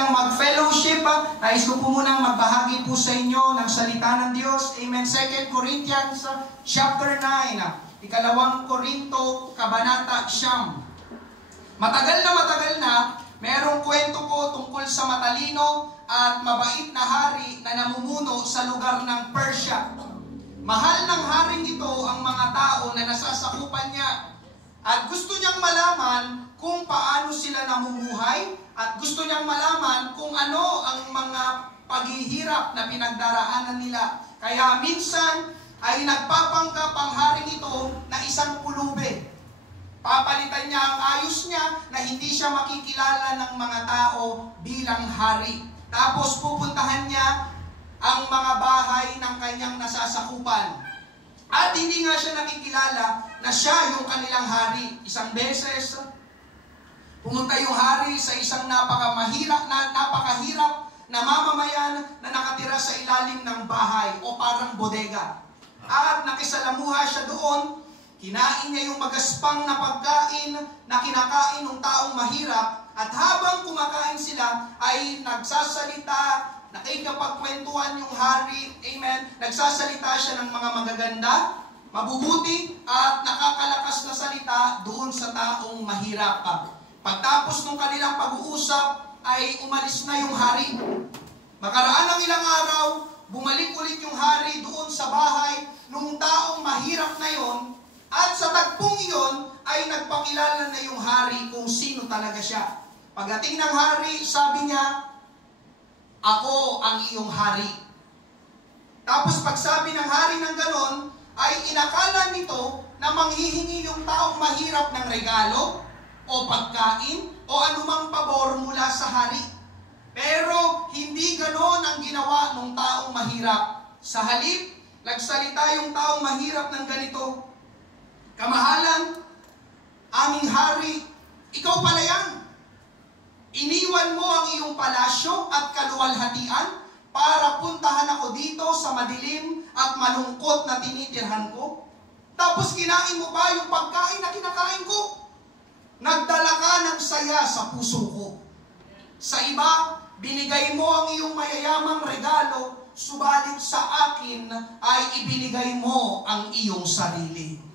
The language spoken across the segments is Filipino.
bilang mag-fellowship, nais ko po munang magbahagi po sa inyo ng salita ng Diyos. Amen. 2 Corinthians chapter 9, ikalawang Korinto, kabanata 9. Matagal na, merong kwento ko tungkol sa matalino at mabait na hari na namumuno sa lugar ng Persia. Mahal ng haring ito ang mga tao na nasasakupan niya. At gusto niyang malaman kung paano sila namumuhay at gusto niyang malaman kung ano ang mga paghihirap na pinagdaraanan nila. Kaya minsan ay nagpapanggap ang haring ito na isang pulube. Papalitan niya ang ayos niya na hindi siya makikilala ng mga tao bilang hari. Tapos pupuntahan niya ang mga bahay ng kanyang nasasakupan. At hindi nga siya nakikilala na siya yung kanilang hari. Isang beses, pumunta yung hari sa isang napakahirap na mamamayan na nakatira sa ilalim ng bahay o parang bodega. At nakisalamuha siya doon, kinain niya yung magaspang na pagkain na kinakain ng taong mahirap. At habang kumakain sila ay nagsasalita, nakikapagkwentuhan yung hari, amen, nagsasalita siya ng mga magaganda, mabubuti, at nakakalakas na salita doon sa taong mahirap. Pagtapos ng kanilang pag-uusap, ay umalis na yung hari. Makaraan ng ilang araw, bumalik ulit yung hari doon sa bahay nung taong mahirap na yon, at sa tagpong iyon ay nagpakilala na yung hari kung sino talaga siya. Pagdating ng hari, sabi niya, "Ako ang iyong hari." Tapos pagsabi ng hari ng ganon, ay inakala nito na manghihingi yung taong mahirap ng regalo o pagkain o anumang pabor mula sa hari. Pero hindi ganon ang ginawa ng taong mahirap. Sa halip, nagsalita yung taong mahirap ng ganito, "Kamahalan, aming hari, ikaw pala yan. Iniwan mo ang iyong palasyo at kaluwalhatian para puntahan ako dito sa madilim at malungkot na tinitirhan ko. Tapos kinain mo ba yung pagkain na kinakain ko? Nagdala ka ng saya sa puso ko. Sa iba, binigay mo ang iyong mayayamang regalo, subalit sa akin ay ibinigay mo ang iyong sarili."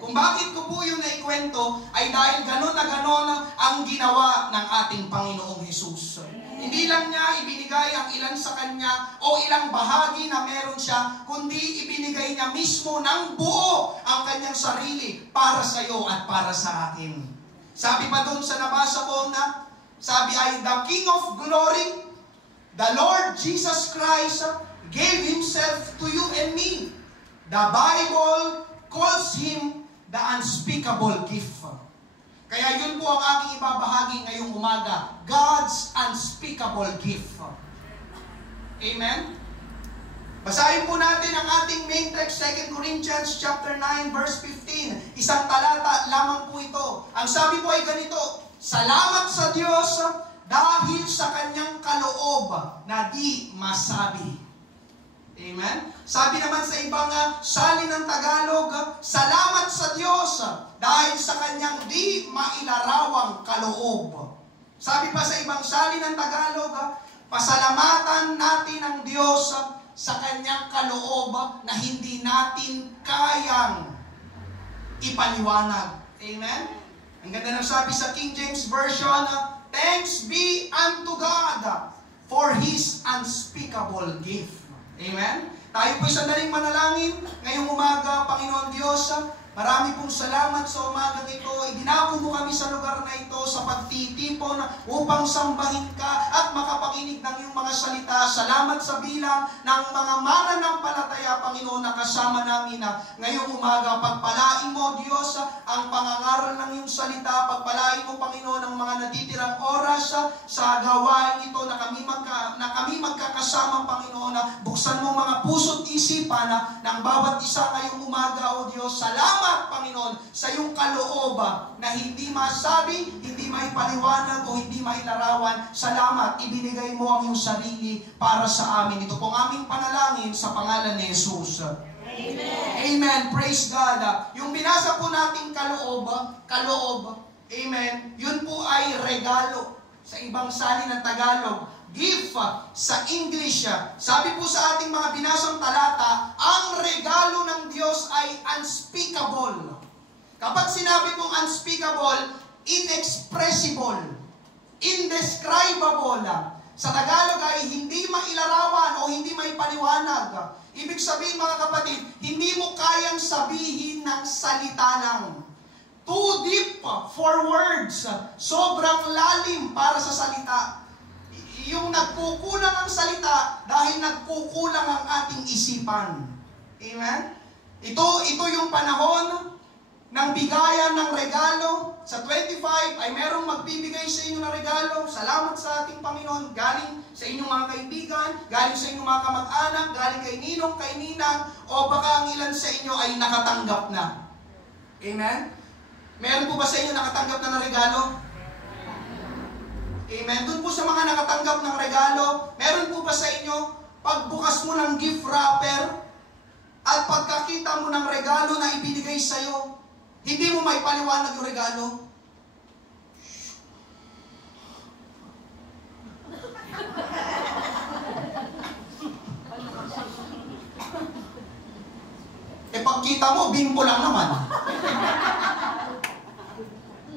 Kung bakit ko po yung naikwento ay dahil ganon na ganon ang ginawa ng ating Panginoong Hesus. Hindi lang niya ibinigay ang ilan sa kanya o ilang bahagi na meron siya, kundi ibinigay niya mismo ng buo ang kanyang sarili para sa iyo at para sa akin. Sabi pa doon sa nabasa ko na, sabi ay, "The King of Glory, the Lord Jesus Christ, gave Himself to you and me." The Bible calls Him the unspeakable gift. Kaya yun po ang aking ibabahagi ngayong umaga. God's unspeakable gift. Amen? Basahin po natin ang ating main text, 2 Corinthians chapter 9, verse 15. Isang talata lamang po ito. Ang sabi po ay ganito, "Salamat sa Diyos dahil sa kanyang kaloob na di masabi." Amen? Sabi naman sa ibang salin ng Tagalog, "Salamat sa Diyos dahil sa kanyang di mailarawang kaloob." Sabi pa sa ibang salin ng Tagalog, "Pasalamatan natin ang Diyos sa kanyang kaloob na hindi natin kayang ipaliwanag." Amen? Ang ganda ng sabi sa King James Version, "Thanks be unto God for His unspeakable gift." Amen? Tayo po'y sandaling manalangin ngayong umaga. Panginoon Diyos, marami pong salamat sa umagang ito. Idinako mo kami sa lugar na ito sa pagtitipon upang sambahin ka at makapakinig ng iyong mga salita. Salamat sa bilang ng mga mananampalataya, Panginoon, na kasama namin ngayong umaga. Pagpalain mo, Diyos, ang pangangaral ng iyong salita. Pagpalain mo, Panginoon, ang mga natitirang oras sa gawain ito na kami magkakasama, Panginoon. Buksan mo mga puso't isipan ng bawat isa ngayong umaga, O Diyos. Salamat, Panginoon, sa iyong kaloob na hindi masabi, hindi maipaliwanag o hindi mailarawan. Salamat, ibinigay mo ang iyong sarili para sa amin. Ito pong aming panalangin sa pangalan ni Jesus. Amen. Amen. Praise God. Yung binasa po nating kaloob, amen, yun po ay regalo. sa ibang salin ng Tagalog. Gift sa English. Sabi po sa ating mga binasang talata, ang regalo ng Diyos ay unspeakable. Kapag sinabi pong unspeakable, inexpressible, indescribable. Sa Tagalog ay hindi mailarawan o hindi maipaliwanag. Ibig sabihin mga kapatid, hindi mo kayang sabihin ng salita lang. Too deep for words. Sobrang lalim para sa salita. Yung nagkukulang ang salita dahil nagkukulang ang ating isipan. Amen? Ito yung panahon ng bigayan ng regalo. Sa 25 ay merong magbibigay sa inyo ng regalo. Salamat sa ating Panginoon. Galing sa inyong mga kaibigan, galing sa inyong mga kamag-anak, galing kay ninong, kay ninang, o baka ang ilan sa inyo ay nakatanggap na. Amen? Meron po ba sa inyo nakatanggap na ng regalo? Amen. Doon po sa mga nakatanggap ng regalo, meron po ba sa inyo, pagbukas mo ng gift wrapper, at pagkakita mo ng regalo na ibinigay sa'yo, hindi mo may paliwanag yung regalo? Eh pagkita mo, bimbo lang naman.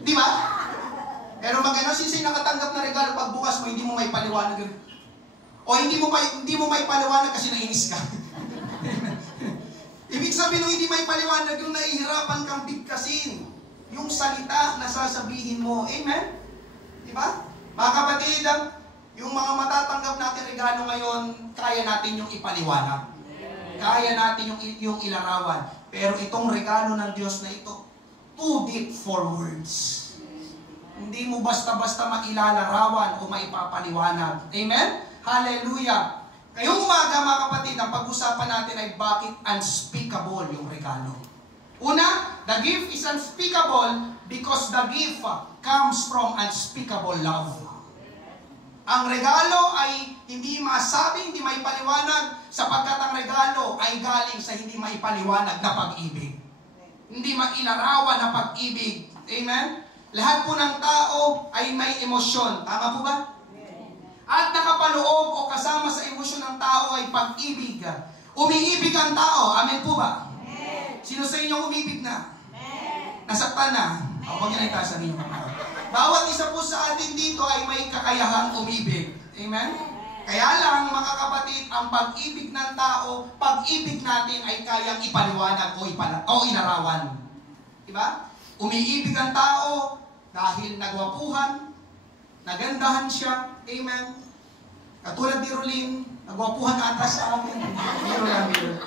Di ba? Pero maganda, since nakatanggap na regalo, pagbukas mo, hindi mo may paliwanag yun. O hindi mo may paliwanag kasi nainis ka. Ibig sabihin, hindi may paliwanag yung nahihirapan kang bigkasin. Yung salita na sasabihin mo. Amen? Diba? Mga kapatid, yung mga matatanggap natin regalo ngayon, kaya natin yung ipaliwanag. Kaya natin yung ilarawan. Pero itong regalo ng Diyos na ito, too deep for words. Hindi mo basta-basta mailalarawan o maipapaliwanag. Amen? Hallelujah! Ngayong umaga mga kapatid, ang pag-usapan natin ay bakit unspeakable yung regalo. Una, the gift is unspeakable because the gift comes from unspeakable love. Ang regalo ay hindi masabi, hindi maipaliwanag, sapagkat ang regalo ay galing sa hindi maipaliwanag na pag-ibig. Hindi mailarawan na pag-ibig. Amen? Lahat po ng tao ay may emosyon. Tama po ba? At nakapaloob o kasama sa emosyon ng tao ay pag-ibig. Umiibig ang tao. Amen po ba? Sino sa inyo umibig na? Nasaktan na? Huwag niya naitasan ninyo. Bawat isa po sa atin dito ay may kakayahang umibig. Amen? Kaya lang mga kapatid, ang pag-ibig ng tao, pag-ibig natin ay kayang ipaliwanag o ilarawan. Diba? Umiibig ang tao dahil nagwapuhan, nagandahan siya. Amen. Katulad ni Rolin, nagwapuhan ata sa amin. Biro lang, biro.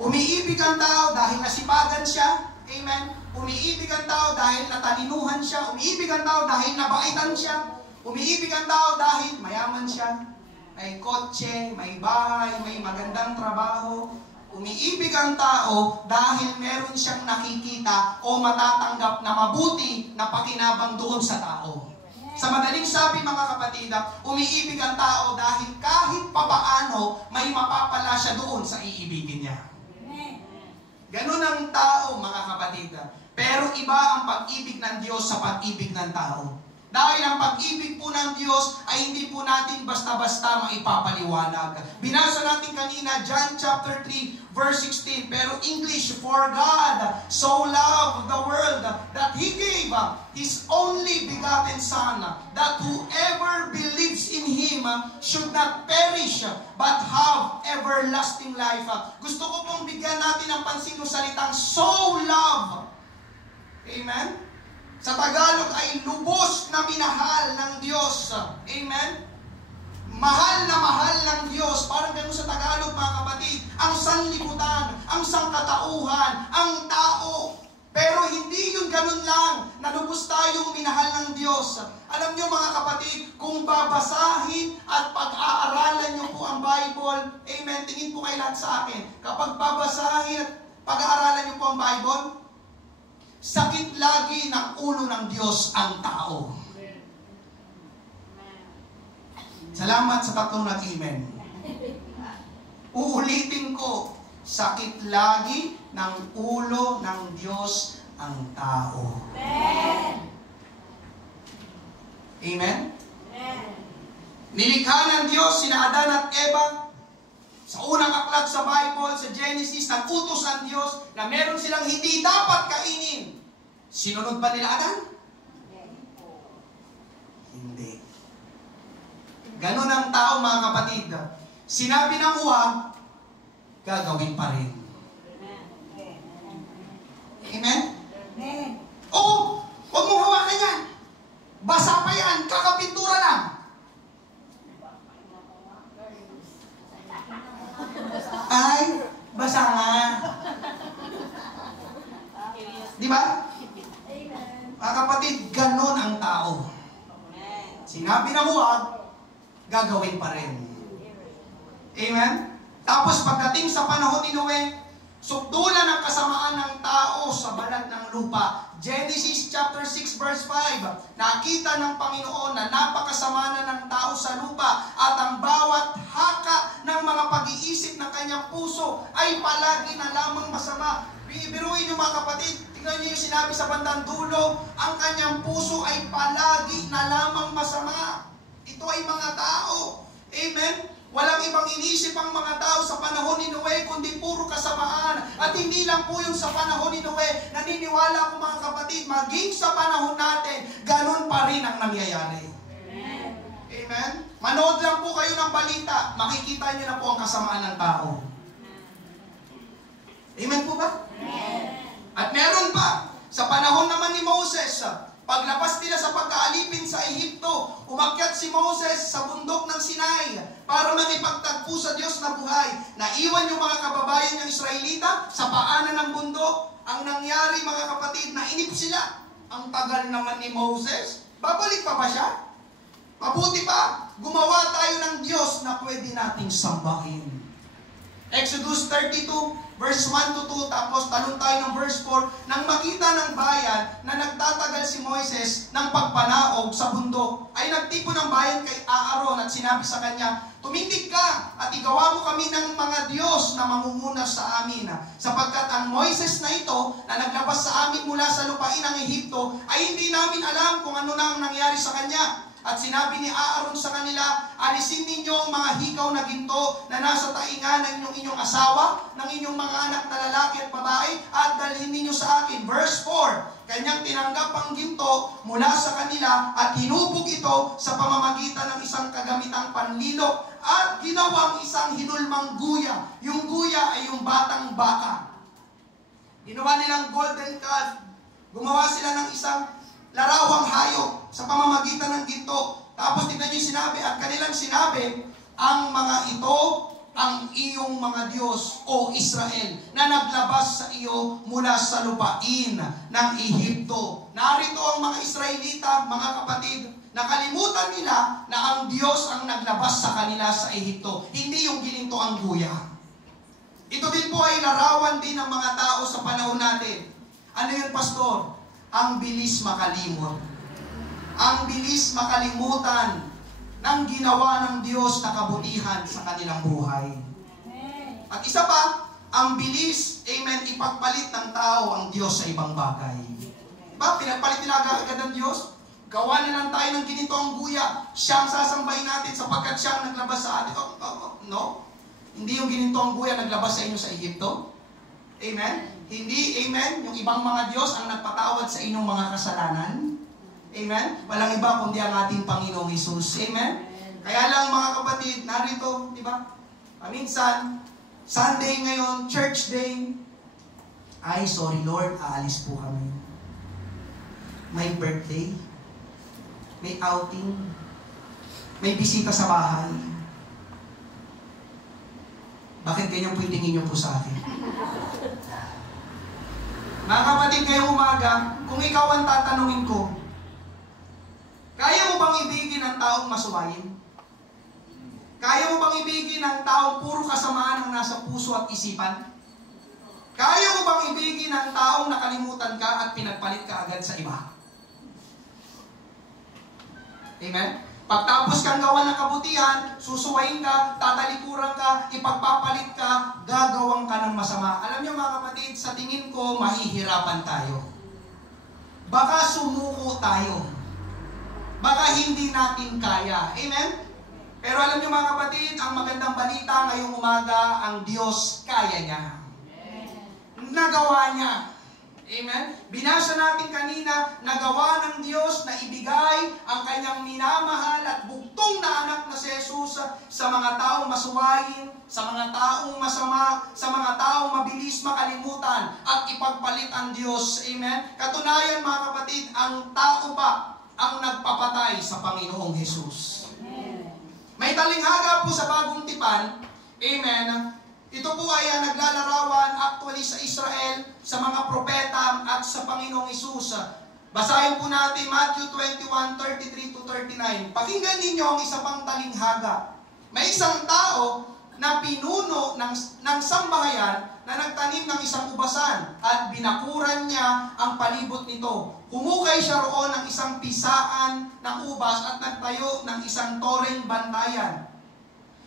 Umiibig ang tao dahil nasipagan siya. Amen. Umiibig ang tao dahil natalinuhan siya. Umiibig ang tao dahil nabaitan siya. Umiibig ang tao dahil mayaman siya. May kotse, may bahay, may magandang trabaho. Umiibig ang tao dahil meron siyang nakikita o matatanggap na mabuti na pakinabang doon sa tao. Sa madaling sabi mga kapatid, umiibig ang tao dahil kahit papaano may mapapala siya doon sa iibigin niya. Ganun ang tao mga kapatid. Pero iba ang pag-ibig ng Diyos sa pag-ibig ng tao. Dahil ang pag-ibig po ng Diyos ay hindi po natin basta-basta maipapaliwanag. Binasa natin kanina, John chapter 3, verse 16. Pero English, for God so loved the world that He gave His only begotten Son, that whoever believes in Him should not perish, but have everlasting life. Gusto ko pong bigyan natin ng pansin ng salitang so love. Amen? Sa Tagalog ay lubos na minahal ng Diyos. Amen? Mahal na mahal ng Diyos. Parang ganun sa Tagalog mga kapatid. Ang sanlibutan, ang sangkatauhan, ang tao. Pero hindi yun ganun lang. Nalubos tayong minahal ng Diyos. Alam nyo mga kapatid, kung babasahin at pag-aaralan nyo po ang Bible, amen, tingin po kayo lahat sa akin. Kapag babasahin at pag-aaralan nyo po ang Bible, sakit lagi ng ulo ng Diyos ang tao. Salamat sa tatlong nag-amen. Uulitin ko, sakit lagi ng ulo ng Diyos ang tao. Amen? Nilikha ng Diyos sina Adan at Eva. Sa unang aklat sa Bible, sa Genesis, nag-utos ang Diyos na meron silang hindi dapat kainin. Sinunod ba nila Adan? Hindi. Ganon ang tao, mga kapatid. Sinabi ng huwag, gagawin pa rin. Amen? Oo, huwag mong hawakan yan. Basa pa yan, kakapintura lang. Ay, basa nga. Di ba? Mga kapatid, ganon ang tao. Sinabi na huwag, gagawin pa rin. Amen? Tapos pagdating sa panahon ni Noe, sukdulan ang kasamaan ng tao sa balat ng lupa. Genesis chapter 6 verse 5. Nakita ng Panginoon na napakasama na ng tao sa lupa at ang bawat haka ng mga pag-iisip ng kanyang puso ay palagi na lamang masama. Bibiruin niyo mga kapatid, tingnan niyo yung sinabi sa bandang dulo, ang kanyang puso ay palagi na lamang masama. Ito ay mga tao. Amen? Walang ibang inisip ang mga tao sa panahon ni Noe, kundi puro kasamaan. At hindi lang po yung sa panahon ni Noe, naniniwala ko mga kapatid, maging sa panahon natin, ganun pa rin ang nangyayari. Amen? Amen? Manood lang po kayo ng balita, makikita niyo na po ang kasamaan ng tao. Amen po ba? Amen. At meron pa, sa panahon naman ni Moses, paglabas nila sa pagkaalipin sa Ehipto, umakyat si Moses sa bundok ng Sinai para makipagtagpo sa Diyos na buhay. Naiwan yung mga kababayan ng Israelita sa paanan ng bundok. Ang nangyari mga kapatid, nainip sila. Ang tagal naman ni Moses. Babalik pa ba siya? Mabuti pa, gumawa tayo ng Diyos na pwede nating sambahin. Exodus 32, verse 1 to 2, tapos talon tayo ng verse 4, nang makita ng bayan na nagtatagal si Moises ng pagpanaog sa bundok, ay nagtipon ng bayan kay Aaron at sinabi sa kanya, tumindig ka at igawa mo kami ng mga Diyos na mangunguna sa amin. Sapagkat ang Moises na ito na naglabas sa amin mula sa lupain ng Ehipto ay hindi namin alam kung ano na ang nangyari sa kanya. At sinabi ni Aaron sa kanila, alisin ninyo ang mga hikaw na ginto na nasa tainga ng inyong asawa, ng inyong mga anak na lalaki at babae, at dalhin ninyo sa akin. Verse 4, kanyang tinanggap ang ginto mula sa kanila at hinubog ito sa pamamagitan ng isang kagamitang panlilok at ginawang isang hinulmang guya. Yung guya ay yung batang baka. Ginawa nilang golden calf. Gumawa sila ng isang larawang hayop sa pamamagitan ng ginto. Tapos tignan niyo sinabi, at kanilang sinabi, ang mga ito, ang iyong mga Diyos, o Israel, na naglabas sa iyo mula sa lupain ng Ehipto. Narito ang mga Israelita, mga kapatid, nakalimutan nila na ang Diyos ang naglabas sa kanila sa Ehipto, hindi yung gininto ang guya. Ito din po ay larawan din ng mga tao sa panahon natin. Ano yun, pastor? Ang bilis makalimot. Ang bilis makalimutan ng ginawa ng Diyos na kabutihan sa kanilang buhay. At isa pa, ang bilis, amen, ipagpalit ng tao ang Diyos sa ibang bagay. Diba? Pinagpalit nila agad ng Diyos. Gawa na lang tayo ng ginito ang guya. Siyang sasambahin natin sapagkat siyang naglabas sa atin. No? Hindi yung ginito ang guya naglabas sa inyo sa Ehipto. Amen? Hindi, amen, yung ibang mga Diyos ang nagpatawad sa inyong mga kasalanan. Amen? Walang iba kundi ang ating Panginoong Hesus. Amen? Kaya lang mga kapatid, narito, di ba? Paminsan, Sunday ngayon, church day. Ay, sorry Lord, aalis po kami. May birthday, may outing, may bisita sa bahay. Bakit ganyan po itingin niyo po sa akin? Mga kapatid, ngayong umaga, kung ikaw ang tatanungin ko, kaya mo bang ibigin ang taong masuwayin? Kaya mo bang ibigin ang taong puro kasamaan ang nasa puso at isipan? Kaya mo bang ibigin ang taong nakalimutan ka at pinagpalit ka agad sa iba? Amen? Pagtapos kang gawa ng kabutihan, susuwayin ka, tatalikuran ka, ipagpapalit ka, gagawang ka ng masama. Alam niyo mga kapatid, sa tingin ko, mahihirapan tayo. Baka sumuko tayo. Baka hindi natin kaya. Amen? Pero alam niyo mga kapatid, ang magandang balita ngayong umaga, ang Diyos kaya niya. Nagawa niya. Amen? Binasa natin kanina, nagawa ng Diyos na ibigay ang kanyang minamahal at bugtong na anak na si Jesus sa mga taong masuwayin, sa mga taong masama, sa mga taong mabilis makalimutan at ipagpalit ang Diyos. Amen? Katunayan mga kapatid, ang tao pa ang nagpapatay sa Panginoong Jesus. May talinghaga po sa Bagong Tipan. Amen? Ito po ay naglalarawan actually sa Israel, sa mga propeta at sa Panginoong Hesus. Basahin po natin Matthew 21:33-39. Pakinggan ninyo ang isa pang talinghaga. May isang tao na pinuno ng sambahayan na nagtanim ng isang ubasan at binakuran niya ang palibot nito. Humukay siya roon ng isang pisaan ng ubas at nagtayo ng isang toreng bantayan.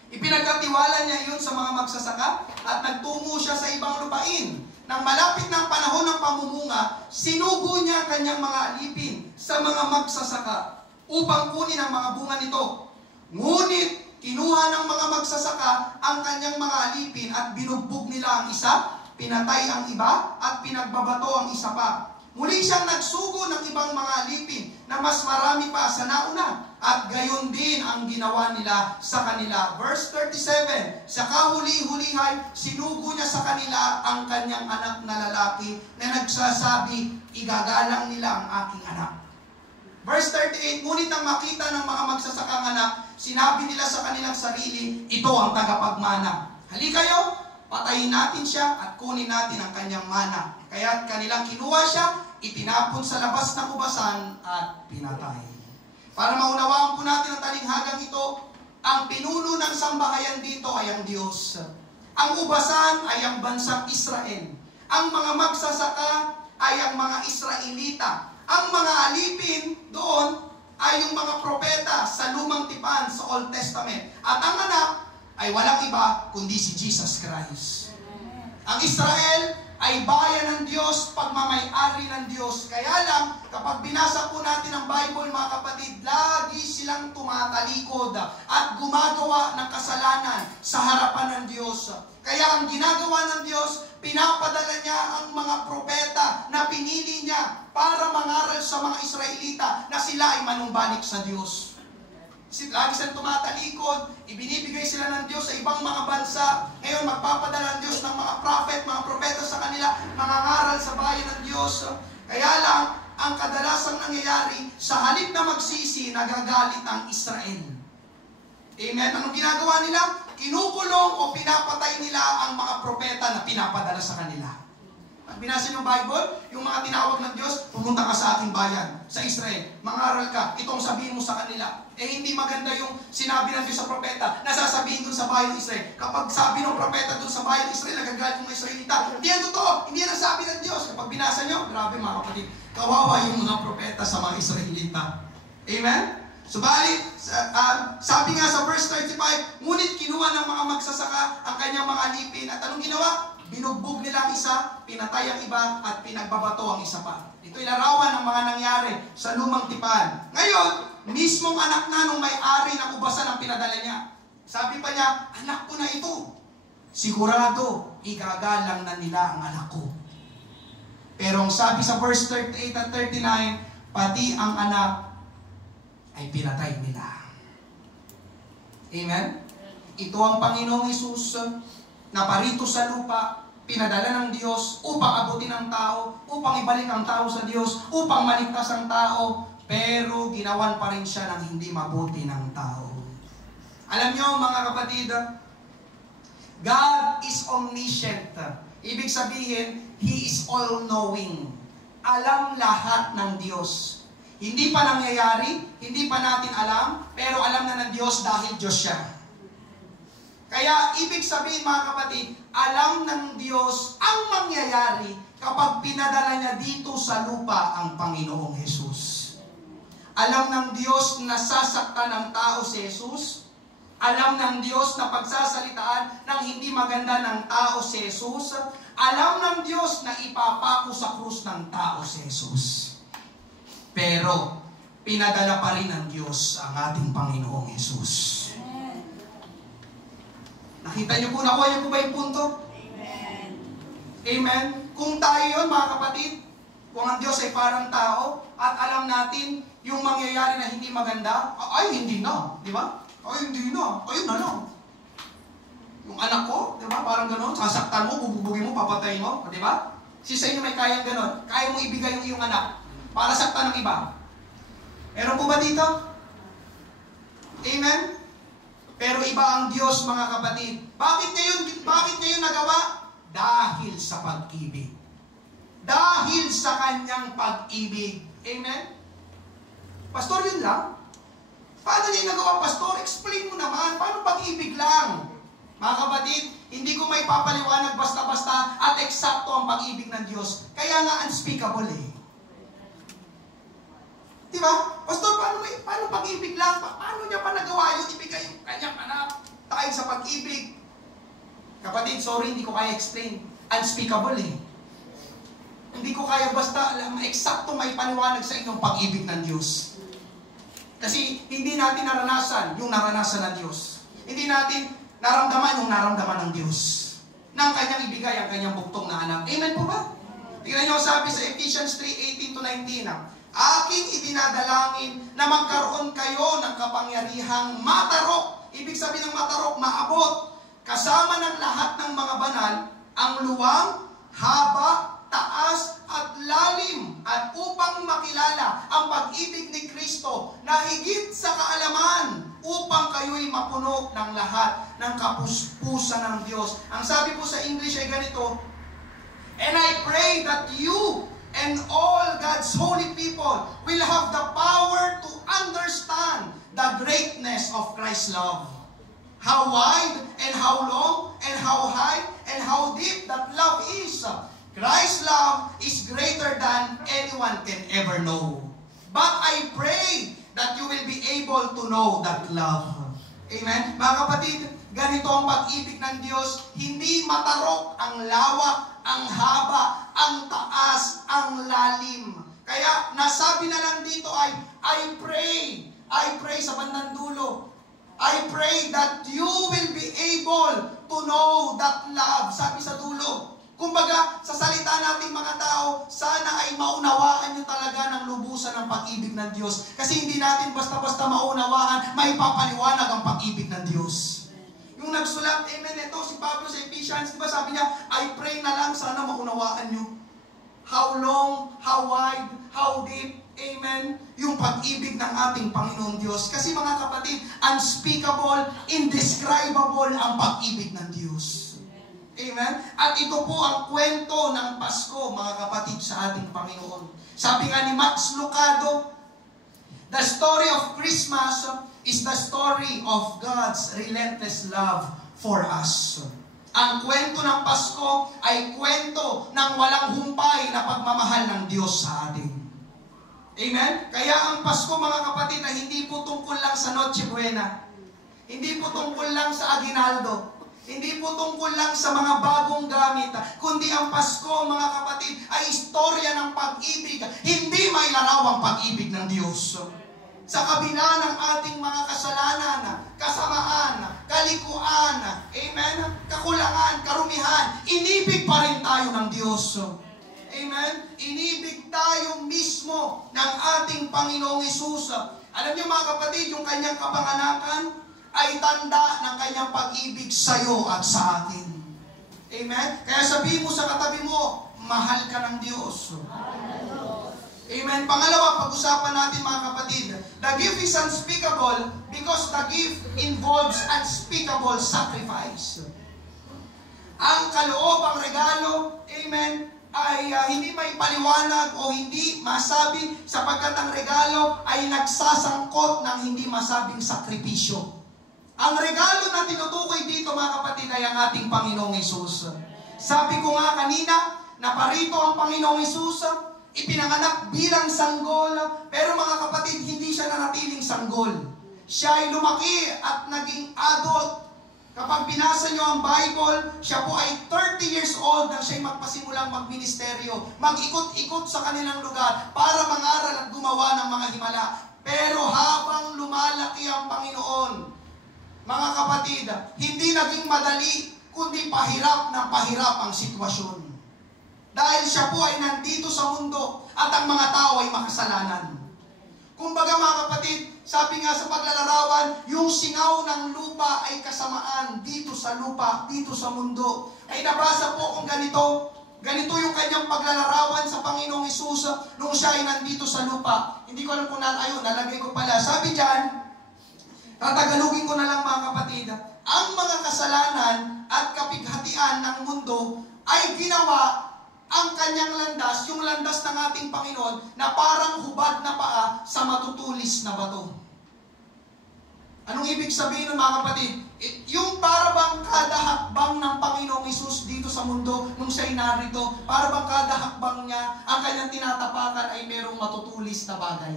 Ipinagkatiwala niya iyon sa mga magsasaka at nagtungo siya sa ibang lupain. Nang malapit ng panahon ng pamumunga, sinugo niya ang kanyang mga alipin sa mga magsasaka upang kunin ang mga bunga nito. Ngunit kinuha ng mga magsasaka ang kanyang mga alipin at binugbog nila ang isa, pinatay ang iba at pinagbabato ang isa pa. Muli siyang nagsugo ng ibang mga alipin na mas marami pa sa nauna at gayon din ang ginawa nila sa kanila. Verse 37, sa kahuli-hulihay, sinugo niya sa kanila ang kanyang anak na lalaki na nagsasabi, igagalang nila ang aking anak. Verse 38, ngunit nang makita ng mga magsasakang anak, sinabi nila sa kanilang sarili, ito ang tagapagmana. Halika kayo, patayin natin siya at kunin natin ang kanyang mana. Kaya kanilang kinuha siya, itinapon sa labas ng ubasan at pinatay. Para maunawaan po natin ang talinghagang ito, ang pinuno ng sambahayan dito ay ang Diyos. Ang ubasan ay ang bansang Israel. Ang mga magsasaka ay ang mga Israelita. Ang mga alipin doon ay yung mga propeta sa Lumang Tipan, sa Old Testament. At ang anak ay walang iba kundi si Jesus Christ. Ang Israel ay bayan ng Diyos, pagmamay-ari ng Diyos. Kaya lang, kapag binasa po natin ang Bible, mga kapatid, lagi silang tumatalikod at gumagawa ng kasalanan sa harapan ng Diyos. Kaya ang ginagawa ng Diyos, pinapadala niya ang mga propeta na pinili niya para mangaral sa mga Israelita na sila ay manumbalik sa Diyos. Lagi silang tumatalikod, ibinibigay sila ng Diyos sa ibang mga bansa. Ngayon, magpapadala ng Diyos ng mga prophet, mga propeta sa kanila, mga ngaral sa bayan ng Diyos. Kaya lang, ang kadalasang nangyayari, sa halip na magsisi, nagagalit ang Israel. Amen? Anong ginagawa nila? Kinukulong o pinapatay nila ang mga propeta na pinapadala sa kanila. Pag binasa yung Bible, yung mga tinawag ng Diyos, pumunta ka sa aking bayan, sa Israel, mangaral ka, itong sabihin mo sa kanila. Hindi maganda yung sinabi ng Diyos sa propeta, nasasabihin dun sa bayan ng Israel. Kapag sabi ng propeta dun sa bayan ng Israel, nagagalit yung mga Israelita. Hindi yan totoo, hindi yan ang sabi ng Diyos. Kapag binasa nyo, grabe mga kapatid, kawawa yung mga propeta sa mga Israelita. Amen? Subalit, sabi nga sa verse 35, ngunit kinuha ng mga magsasaka ang kanyang mga alipin. At anong ginawa? Binugbog nila ang isa, pinatay ang iba, at pinagbabato ang isa pa. Ito'y larawan ng mga nangyari sa Lumang Tipan. Ngayon, mismong anak na nung may-ari ng ubasan ang pinadala niya. Sabi pa niya, anak ko na ito. Sigurado, igagalang na nila ang anak ko. Pero ang sabi sa verse 38 at 39, pati ang anak ay pinatay nila. Amen? Ito ang Panginoong Hesus na parito sa lupa, pinadala ng Diyos upang abutin ang tao, upang ibalik ang tao sa Diyos, upang maligtas ang tao, pero ginawan pa rin siya ng hindi mabuti ng tao. Alam niyo mga kapatid, God is omniscient. Ibig sabihin, He is all-knowing. Alam lahat ng Diyos. Hindi pa nangyayari, hindi pa natin alam, pero alam na ng Diyos dahil Diyos siya. Kaya, ibig sabihin mga kapatid, alam ng Diyos ang mangyayari kapag pinadala niya dito sa lupa ang Panginoong Hesus. Alam ng Diyos na sasaktan ng tao si Hesus. Alam ng Diyos na pagsasalitaan ng hindi maganda ng tao si Hesus. Alam ng Diyos na ipapako sa krus ng tao si Hesus. Pero, pinadala pa rin ng Diyos ang ating Panginoong Hesus. Nakita niyo po, nakuha niyo po ba yung punto? Amen. Amen? Kung tayo yun, mga kapatid, kung ang Diyos ay parang tao, at alam natin yung mangyayari na hindi maganda, ay, hindi na. Di ba? Ay, hindi na. Ayun na lang. Yung anak ko, di ba? Parang gano'n, sasaktan mo, bububugin mo, papatayin mo. Di ba? Sa inyo may kayang gano'n. Kaya mo ibigay yung iyong anak para saktan ng iba. Meron po ba dito? Amen? Pero iba ang Diyos, mga kapatid. Bakit ngayon nagawa? Dahil sa pag-ibig. Dahil sa kanyang pag-ibig. Amen? Pastor, yun lang? Paano niya nagawa, Pastor? Explain mo naman. Paano pag-ibig lang? Mga kapatid, hindi ko may papaliwanag basta-basta at eksakto ang pag-ibig ng Diyos. Kaya nga unspeakable eh. Diba? Pastor, paano pag-ibig lang? Paano niya pa nagawa yun? Ibigay yung kanyang anak dahil sa pag-ibig. Kapatid, sorry, hindi ko kaya explain. Unspeakable eh. Hindi ko kaya basta eksakto may paniwanag sa inyong pag-ibig ng Diyos. Kasi hindi natin naranasan yung naranasan ng Diyos. Hindi natin naramdaman yung naramdaman ng Diyos. Nang kanyang ibigay ang kanyang buktong na anak. Amen po ba? Tingnan niyo sabi sa Ephesians 3:18-19. Aking idinadalangin na magkaroon kayo ng kapangyarihang matarok. Ibig sabihin ng matarok, maabot. Kasama ng lahat ng mga banal, ang luwang, haba, taas, at lalim. At upang makilala ang pag-ibig ni Kristo na higit sa kaalaman, upang kayo'y mapuno ng lahat ng kapuspusan ng Diyos. Ang sabi po sa English ay ganito, and I pray that you and all God's holy people will have the power to understand the greatness of Christ's love. How wide and how long and how high and how deep that love is. Christ's love is greater than anyone can ever know. But I pray that you will be able to know that love. Amen? Mga kapatid, ganito ang pag-ibig ng Diyos. Hindi matarok ang lawak, ang haba, ang taas, ang lalim. Kaya nasabi na lang dito ay, I pray sa bandang dulo. I pray that you will be able to know that love. Sabi sa dulo. Kumbaga, sa salita nating mga tao, sana ay maunawaan nyo talaga ng lubusan ng pag-ibig ng Diyos. Kasi hindi natin basta-basta maunawaan, may papaliwanag ang pag-ibig ng Diyos. Yung nagsulat, amen, ito si Pablo sa Ephesians, di ba sabi niya, I pray na lang sana maunawaan nyo. How long, how wide, how deep, amen, yung pag-ibig ng ating Panginoon Diyos. Kasi mga kapatid, unspeakable, indescribable ang pag-ibig ng Diyos. Amen? At ito po ang kwento ng Pasko, mga kapatid, sa ating Panginoon. Sabi nga ni Max Lucado, the story of Christmas is the story of God's relentless love for us. Ang kwento ng Pasko ay kwento ng walang humpay na pagmamahal ng Diyos sa atin. Amen? Kaya ang Pasko, mga kapatid, ay hindi po tungkol lang sa Noche Buena. Hindi po tungkol lang sa aguinaldo. Hindi po tungkol lang sa mga bagong gamit, kundi ang Pasko, mga kapatid, ay istorya ng pag-ibig. Hindi may larawang pag-ibig ng Diyos. Sa kabila ng ating mga kasalanan, kasamaan, kalikuan, amen, kakulangan, karumihan, inibig pa rin tayo ng Diyos. Amen? Inibig tayo mismo ng ating Panginoong Hesus. Alam niyo, mga kapatid, yung kanyang kapanganakan ay tanda ng kanyang pag-ibig sa iyo at sa atin. Amen? Kaya sabihin mo sa katabi mo, mahal ka ng Diyos. Amen? Pangalawa, pag-usapan natin, mga kapatid, the gift is unspeakable because the gift involves unspeakable sacrifice. Ang kaloobang regalo, amen, ay hindi may paliwanag o hindi masabi sapagkat ang regalo ay nagsasangkot ng hindi masabing sakripisyo. Ang regalo na tinutukoy dito, mga kapatid, ay ang ating Panginoong Hesus. Sabi ko nga kanina, na parito ang Panginoong Hesus, ipinanganak bilang sanggol, pero mga kapatid, hindi siya nanatiling sanggol. Siya ay lumaki at naging adult. Kapag binasa nyo ang Bible, siya po ay 30 years old nang siya'y magpasimulang magministeryo, mag-ikot-ikot sa kanilang lugar para mangaral at gumawa ng mga himala. Pero habang lumalaki ang Panginoon, mga kapatid, kapatid, hindi naging madali, kundi pahirap na pahirap ang sitwasyon. Dahil siya po ay nandito sa mundo at ang mga tao ay makasalanan. Kumbaga mga kapatid, sabi nga sa paglalarawan, yung singaw ng lupa ay kasamaan dito sa lupa, dito sa mundo. Ay nabasa po kung ganito yung kanyang paglalarawan sa Panginoong Hesus nung siya ay nandito sa lupa. Hindi ko alam kung nalagay ko pala. Sabi dyan, tatagalugin ko na lang mga kapatid, ang mga kasalanan at kapighatian ng mundo ay ginawa ang kanyang landas, yung landas ng ating Panginoon, na parang hubad na paa sa matutulis na bato. Anong ibig sabihin ng mga kapatid? Yung para bang kada hakbang ng Panginoong Hesus dito sa mundo, nung siya'y narito, para bang kada hakbang niya, ang kanyang tinatapakan ay merong matutulis na bagay.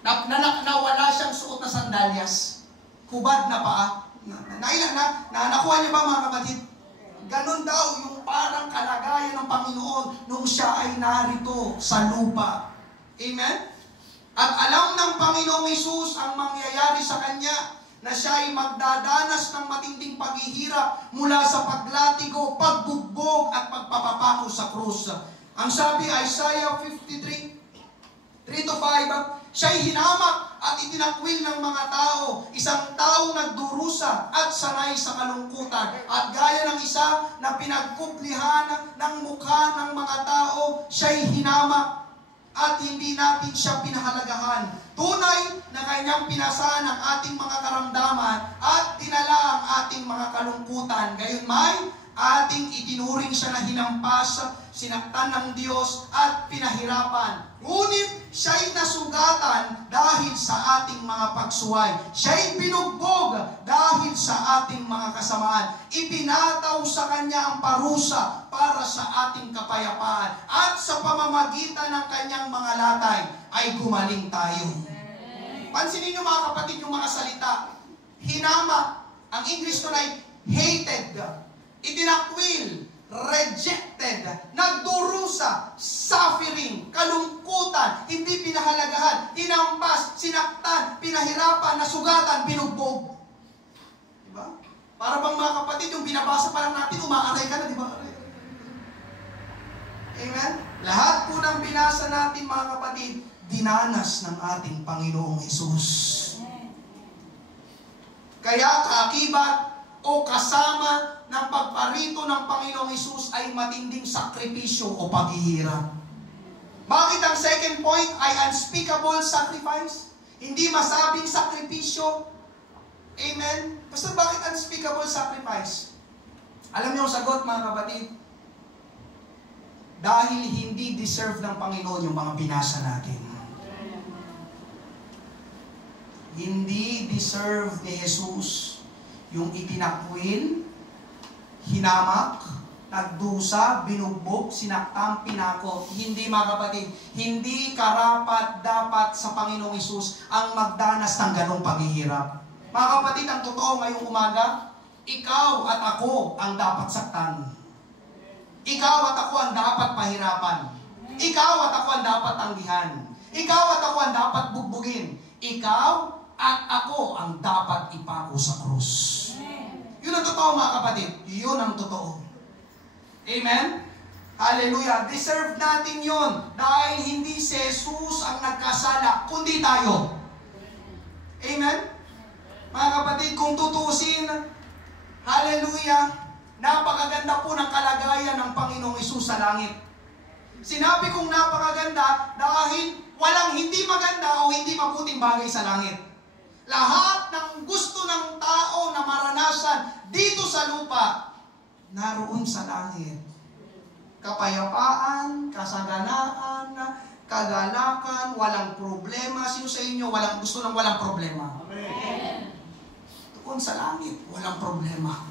Nawala siyang suot na sandalyas. Hubad na paa. Nakuha niyo ba mga kapatid? Ganon daw yung parang kalagayan ng Panginoon nung siya ay narito sa lupa. Amen? At alam ng Panginoong Hesus ang mangyayari sa kanya, na siya ay magdadanas ng matinding paghihirap mula sa paglatigo, pagbugbog at pagpapapako sa krus. Ang sabi Isaiah 53, 3-5, siya'y hinamak at itinakwil ng mga tao, isang taong nagdurusa at sanay sa kalungkutan. At gaya ng isa na pinagkuplihan ng mukha ng mga tao, siya'y hinamak at hindi natin siya pinahalagahan. Tunay na kanyang pinasahan ang ating mga karamdaman at dinala ang ating mga kalungkutan. Gayunmay, ating itinuring siya na hinampas, sinaktan ng Diyos at pinahirapan. Ngunit siya'y nasugatan dahil sa ating mga pagsuway. Siya'y binugbog dahil sa ating mga kasamaan. Ipinataw sa kanya ang parusa para sa ating kapayapaan. At sa pamamagitan ng kanyang mga latay ay gumaling tayo. Pansinin niyo mga kapatid yung mga salita. Hinama, ang English ko ay hated, itinakwil, rejected, nagdurusa, suffering, kalungkutan, hindi pinahalagahan, hinampas, sinaktan, pinahirapan, nasugatan, binugbog. Diba? Para bang mga kapatid, yung binabasa pa lang natin, umaaray ka na, di ba? Amen? Lahat po ng binasa natin mga kapatid, dinanas ng ating Panginoong Hesus. Kaya kaakibat o kasama ng pagparito ng Panginoong Hesus ay matinding sakripisyo o paghihirap. Bakit ang second point ay unspeakable sacrifice? Hindi masabing sakripisyo. Amen? Basta bakit unspeakable sacrifice? Alam niyo ang sagot mga kapatid? Dahil hindi deserve ng Panginoon yung mga binasa natin. Hindi deserve ni Jesus yung itinakwil, hinamak, nagdusa, binugbog, sinaktan, pinako. Hindi mga kapatid, hindi karapat dapat sa Panginoong Hesus ang magdanas ng ganong paghihirap. Mga kapatid, ang totoo ngayong umaga, ikaw at ako ang dapat saktan. Ikaw at ako ang dapat pahirapan. Ikaw at ako ang dapat tanggihan. Ikaw at ako ang dapat bugbugin. Ikaw at ako ang dapat ipako sa krus. Yun ang totoo mga kapatid. Yun ang totoo. Amen? Hallelujah. Deserve natin yun. Dahil hindi si Jesus ang nagkasala, kundi tayo. Amen? Mga kapatid, kung tutusin, hallelujah, napakaganda po ng kalagayan ng Panginoong Hesus sa langit. Sinabi kong napakaganda dahil walang hindi maganda o hindi mabuting bagay sa langit. Lahat ng gusto ng tao na maranasan dito sa lupa, naroon sa langit. Kapayapaan, kasaganaan, kagalakan, walang problema. Sino sa inyo walang gusto ng walang problema? Amen. Doon sa langit, walang problema.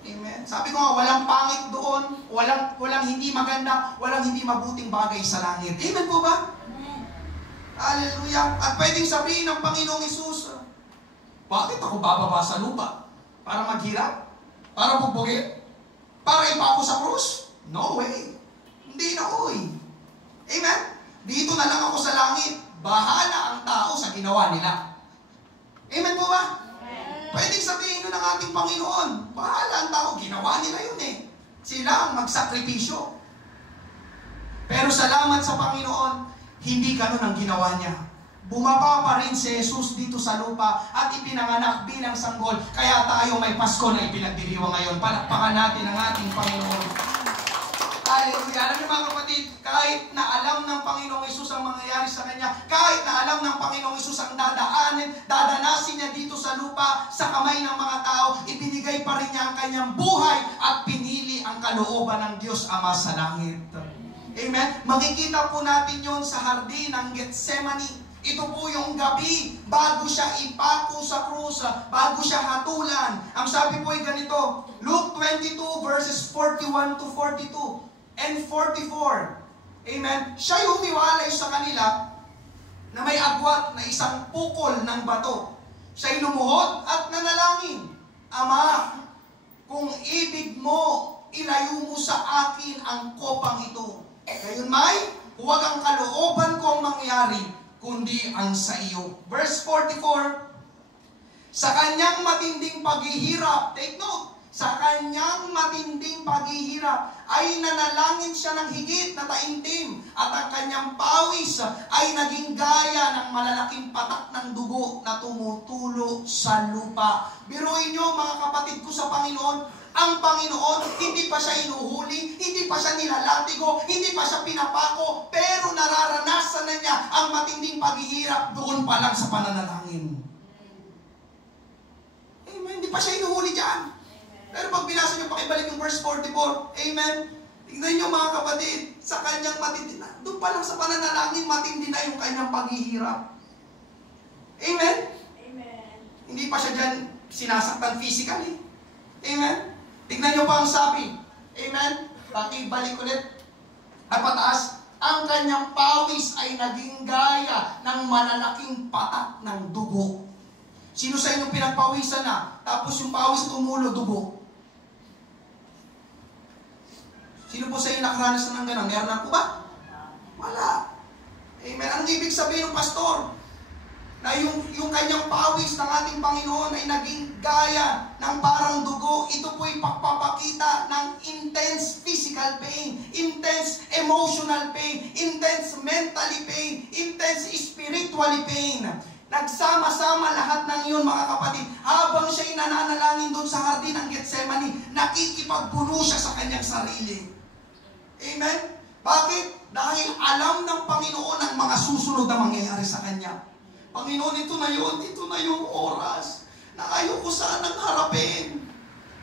Amen. Sabi ko nga, walang pangit doon, walang hindi maganda, walang hindi mabuting bagay sa langit. Amen po ba? Hallelujah. At pwedeng sabihin ng Panginoong Hesus, bakit ako bababa sa lupa? Para maghirap? Para bugbugin? Para ipako sa krus? No way. Hindi na oy. Amen? Dito na lang ako sa langit. Bahala ang tao sa ginawa nila. Amen po ba? Pwedeng sabihin nun ng ating Panginoon, bahala ang tao, ginawa nila yun eh. Sila ang magsakripisyo. Pero salamat sa Panginoon, hindi ganun ang ginawa niya. Bumaba pa rin si Jesus dito sa lupa at ipinanganak bilang sanggol. Kaya tayo may Pasko na ipinagdiriwang ngayon. Palakpakan natin ang ating Panginoon. Hallelujah. Alam niyo mga kapatid, kahit na alam ng Panginoong Hesus ang mangyayari sa Kanya, kahit na alam ng Panginoong Hesus ang dadanasin niya dito sa lupa, sa kamay ng mga tao, ibinigay pa rin niya ang Kanyang buhay at pinili ang kalooban ng Diyos Ama sa langit. Amen? Makikita po natin yon sa hardin ng Getsemani. Ito po yung gabi bago siya ipako sa krus, bago siya hatulan. Ang sabi po ay ganito, Luke 22 verses 41 to 42 and 44. Amen? Siya yung humiwalay sa kanila na may agwat na isang pukol ng bato. Siya'y lumuhod at nanalangin, Ama, kung ibig mo, ilayo mo sa akin ang kopang ito. Ngayon may, huwag ang kalooban ko ang mangyari, kundi ang sa iyo. Verse 44, sa kanyang matinding paghihirap, take note, sa kanyang matinding paghihirap, ay nanalangin siya ng higit na taimtim, at ang kanyang pawis ay naging gaya ng malalaking patak ng dugo na tumutulo sa lupa. Biruin nyo mga kapatid ko sa Panginoon, ang Panginoon, hindi pa siya inuhuli, hindi pa siya nilalatigo, hindi pa siya pinapako, pero nararanasan na niya ang matinding paghihirap doon pa lang sa pananalangin. Amen. Hindi pa siya inuhuli dyan. Pero pag binasa niyo, pakibalik yung verse 44. Amen. Tignan niyo mga kapatid, sa kanyang matindi na, doon pa lang sa pananalangin, matindi na yung kanyang paghihirap. Amen. Amen. Hindi pa siya dyan sinasaktan physically. Amen. Tignan niyo pa ang sabi. Amen? Pakibalik ulit. At pataas, ang kanyang pawis ay naging gaya ng malalaking patak ng dugo. Sino sa inyo pinagpawisan na? Tapos yung pawis tumulo, dugo. Sino po sa inyo nakaranas na ng ganun? Meron na po ba? Wala. Amen. Ang ibig sabihin ng pastor, na yung kanyang pawis ng ating Panginoon ay naging gaya ng parang dugo. Ito po'y pagpapakita ng intense physical pain, intense emotional pain, intense mentally pain, intense spiritually pain. Nagsama-sama lahat ng iyon mga kapatid. Habang siya'y nananalangin doon sa hardin ng Getsemani, nakikipagpuno siya sa kanyang sarili. Amen? Bakit? Dahil alam ng Panginoon ang mga susunod na mangyayari sa kanya. Panginoon, ito na yung oras na ayoko sanang harapin.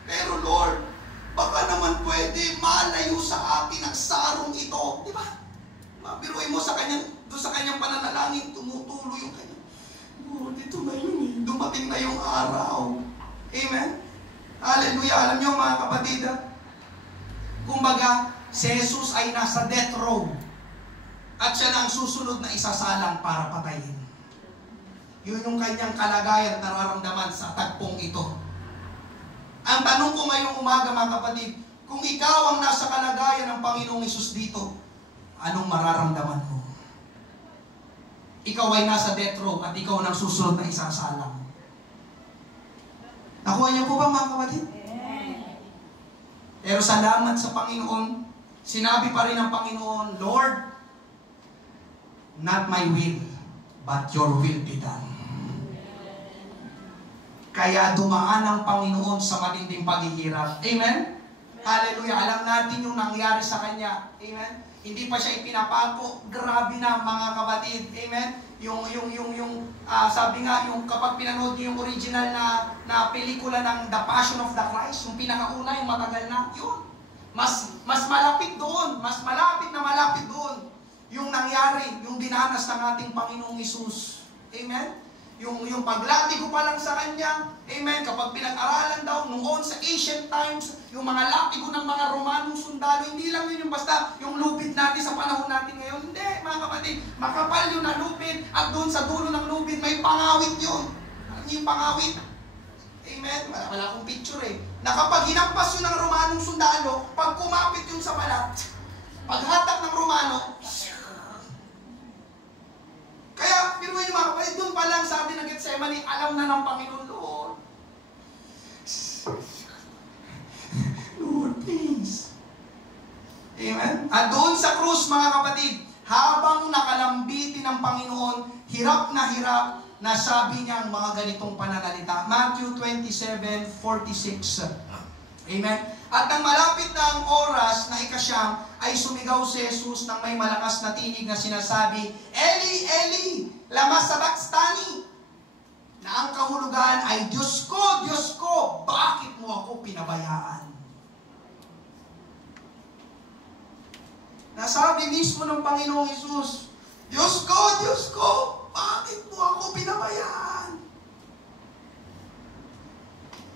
Pero Lord, baka naman pwede malayo sa akin ang sarong ito. Di ba? Mabiruin mo doon sa kanyang pananalangin, tumutulo yung kanya. Lord, ito na yun eh. Dumating na yung araw. Amen? Hallelujah. Alam niyo mga kapatid, kumbaga, si Jesus ay nasa death row at siya na ang susunod na isasalang para patayin. Yun yung kanyang kalagayan at nararamdaman sa tagpong ito. Ang tanong ko ngayong umaga mga kapatid, kung ikaw ang nasa kalagayan ng Panginoong Hesus dito, anong mararamdaman mo? Ikaw ay nasa death row at ikaw ang susunod na isasalang. Nakuha niyo po ba mga kapatid? Pero salamat sa Panginoon, sinabi pa rin ng Panginoon, Lord, not my will, but your will be done. Kaya dumaan ang Panginoon sa matinding paghihirap. Amen? Hallelujah. Alam natin yung nangyari sa Kanya. Amen? Hindi pa siya ipinapako. Grabe na mga kapatid. Amen? Sabi nga, yung kapag pinanood niyo yung original na pelikula ng The Passion of the Christ, yung pinakauna, yung matagal na, yun. Mas malapit doon. Mas malapit doon. Yung nangyari, yung dinanas ng ating Panginoong Hesus. Amen? Yung paglatigo pa lang sa Kanya, amen, kapag pinag-aralan daw noon sa ancient times, yung mga latigo ng mga Romanong sundalo, hindi lang yun yung basta yung lupit natin sa panahon natin ngayon. Hindi, mga kapatid, makapal yun na lupit, at doon sa dulo ng lupit, may pangawit yun. Alam niyo yung pangawit? Amen? Wala akong picture eh. Na kapag hinampas yun ng Romanong sundalo, pag kumapit yun sa balat, paghatak ng Romano, Kaya, pinuhin niyo mga kapatid, doon pa lang sa atin ng Getsemani, alam na ng Panginoon, Lord, please. Amen? At doon sa krus, mga kapatid, habang nakalambitin ng Panginoon, hirap na sabi niya ang mga ganitong pananalita. Matthew 27:46. Amen? At nang malapit na ang oras na ikasyam, ay sumigaw si Jesus ng may malakas na tinig na sinasabi, Eli, Eli, lama sabachthani? Na ang kahulugan ay, Diyos ko, bakit mo ako pinabayaan? Nasabi mismo ng Panginoong Hesus, Diyos ko, bakit mo ako pinabayaan?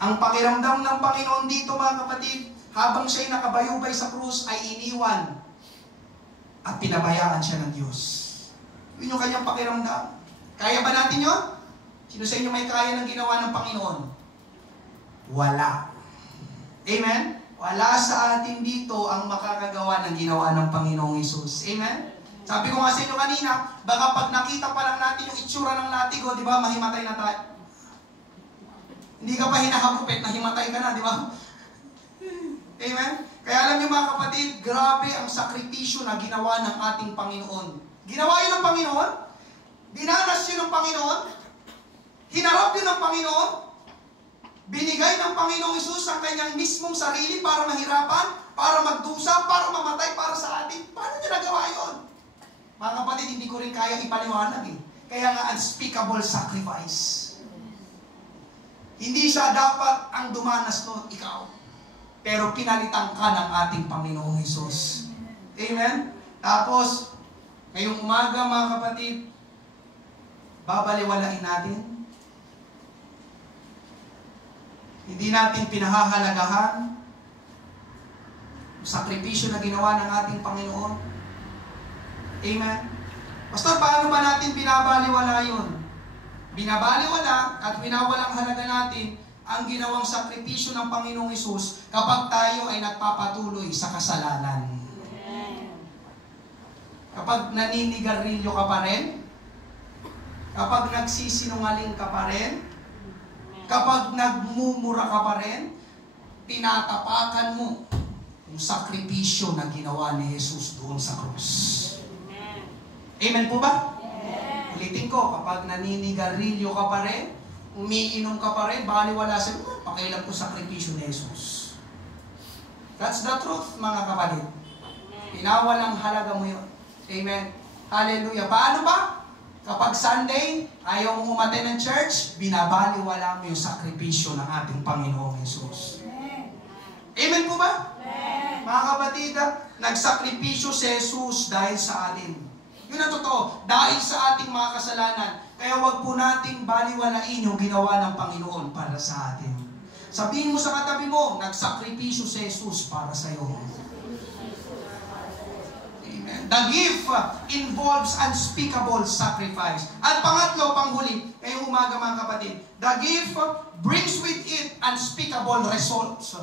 Ang pakiramdam ng Panginoon dito, mga kapatid, habang siya'y nakabayubay sa krus, ay iniwan at pinabayaan siya ng Diyos. Yun yung kanyang pakiramdam. Kaya ba natin yun? Sino sa inyo may kaya ng ginawa ng Panginoon? Wala. Amen? Wala sa atin dito ang makakagawa ng ginawa ng Panginoong Hesus. Amen? Sabi ko nga sa inyo kanina, baka pag nakita pa lang natin yung itsura ng latigo, di ba, mahimatay na tayo. Hindi ka pa hinahagupit, nahimatay ka na, di ba? Amen? Kaya alam niyo mga kapatid, grabe ang sakripisyo na ginawa ng ating Panginoon. Ginawa yun ng Panginoon? Dinanas yun ng Panginoon? Hinarap yun ng Panginoon? Binigay ng Panginoong Hesus ang kanyang mismong sarili para mahirapan, para magdusa, para mamatay para sa atin. Paano niya nagawa yun? Mga kapatid, hindi ko rin kaya ipaliwanag eh. Kaya nga unspeakable sacrifice. Hindi siya dapat ang dumanas noon, ikaw. Pero pinalitan ka ng ating Panginoong Hesus. Amen? Tapos, ngayong umaga mga kapatid, babaliwalain natin. Hindi natin pinahahalagahan ang sakripisyo na ginawa ng ating Panginoon. Amen? Pastor, paano ba natin binabaliwala yun? Binabaliwala at winawalang halaga natin ang ginawang sakripisyo ng Panginoong Hesus kapag tayo ay nagpapatuloy sa kasalanan. Kapag naninigarilyo ka pa rin, kapag nagsisinungaling ka pa rin, kapag nagmumura ka pa rin, tinatapakan mo yung sakripisyo na ginawa ni Jesus doon sa krus. Amen po ba? Ulitin ko, kapag naninigarilyo ka pa rin, umiinom ka pa rin, baliwala sa pakailan ko sakripisyo ni Jesus. That's the truth, mga kapatid. Pinawalang halaga mo yun. Amen. Hallelujah. Paano ba? Kapag Sunday, ayaw mong umatay ng church, binabaliwala mo yung sakripisyo ng ating Panginoong Jesus. Amen po ba? Mga kapatid, nagsakripisyo si Jesus dahil sa atin. Yun ang totoo, dahil sa ating mga kasalanan. Kaya wag po nating baliwalain yung ginawa ng Panginoon para sa atin. Sabihin mo sa katabi mo, nagsakripisyo si Jesus para sa iyo. The gift involves unspeakable sacrifice. At pangatlo, panghuli, ngayong umaga mga kapatid, the gift brings with it unspeakable results.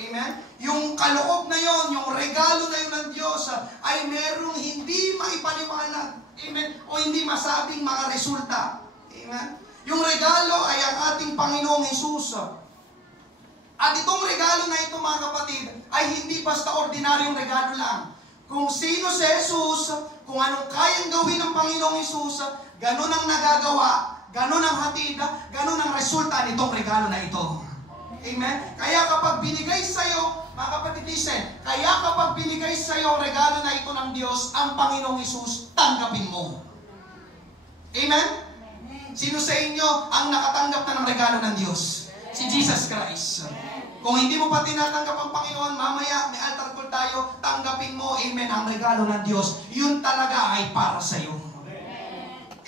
Amen? Yung kaloob na yon, yung regalo na yun ng Diyos ay merong hindi maipaliwanag. Amen? O hindi masabing mga resulta. Amen? Yung regalo ay ang ating Panginoong Hesus. At itong regalo na ito mga kapatid ay hindi basta ordinaryong regalo lang. Kung sino si Jesus, kung anong kayang gawin ng Panginoong Hesus, ganun ang nagagawa, ganun ang hatid, ganun ang resulta nitong regalo na ito. Amen? Kaya kapag binigay sa'yo, mga kapatid, listen, kaya kapag binigay sa'yo ang regalo na ito ng Diyos, ang Panginoong Hesus, tanggapin mo. Amen? Sino sa inyo ang nakatanggap na ng regalo ng Diyos? Si Jesus Christ. Kung hindi mo pa tinatanggap ang Panginoon, mamaya may altar call tayo, tanggapin mo, amen, ang regalo ng Diyos. Yun talaga ay para sa iyo.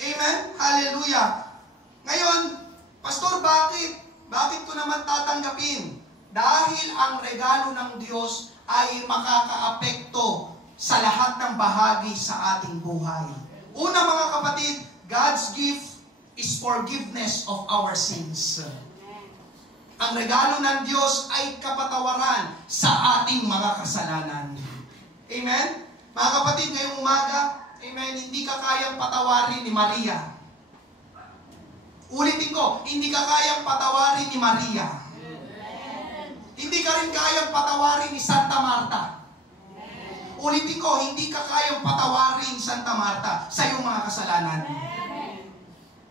Amen? Hallelujah. Ngayon, Pastor, bakit? Bakit ko naman tatanggapin? Dahil ang regalo ng Diyos ay makakaapekto sa lahat ng bahagi sa ating buhay. Una mga kapatid, God's gift is forgiveness of our sins. Ang regalo ng Diyos ay kapatawaran sa ating mga kasalanan. Amen? Mga kapatid, ngayong umaga, Amen. Hindi ka kayang patawarin ni Maria. Ulitin ko, hindi ka kayang patawarin ni Maria. Hindi ka rin kayang patawarin ni Santa Marta. Ulitin ko, hindi ka kayang patawarin Santa Marta sa iyong mga kasalanan.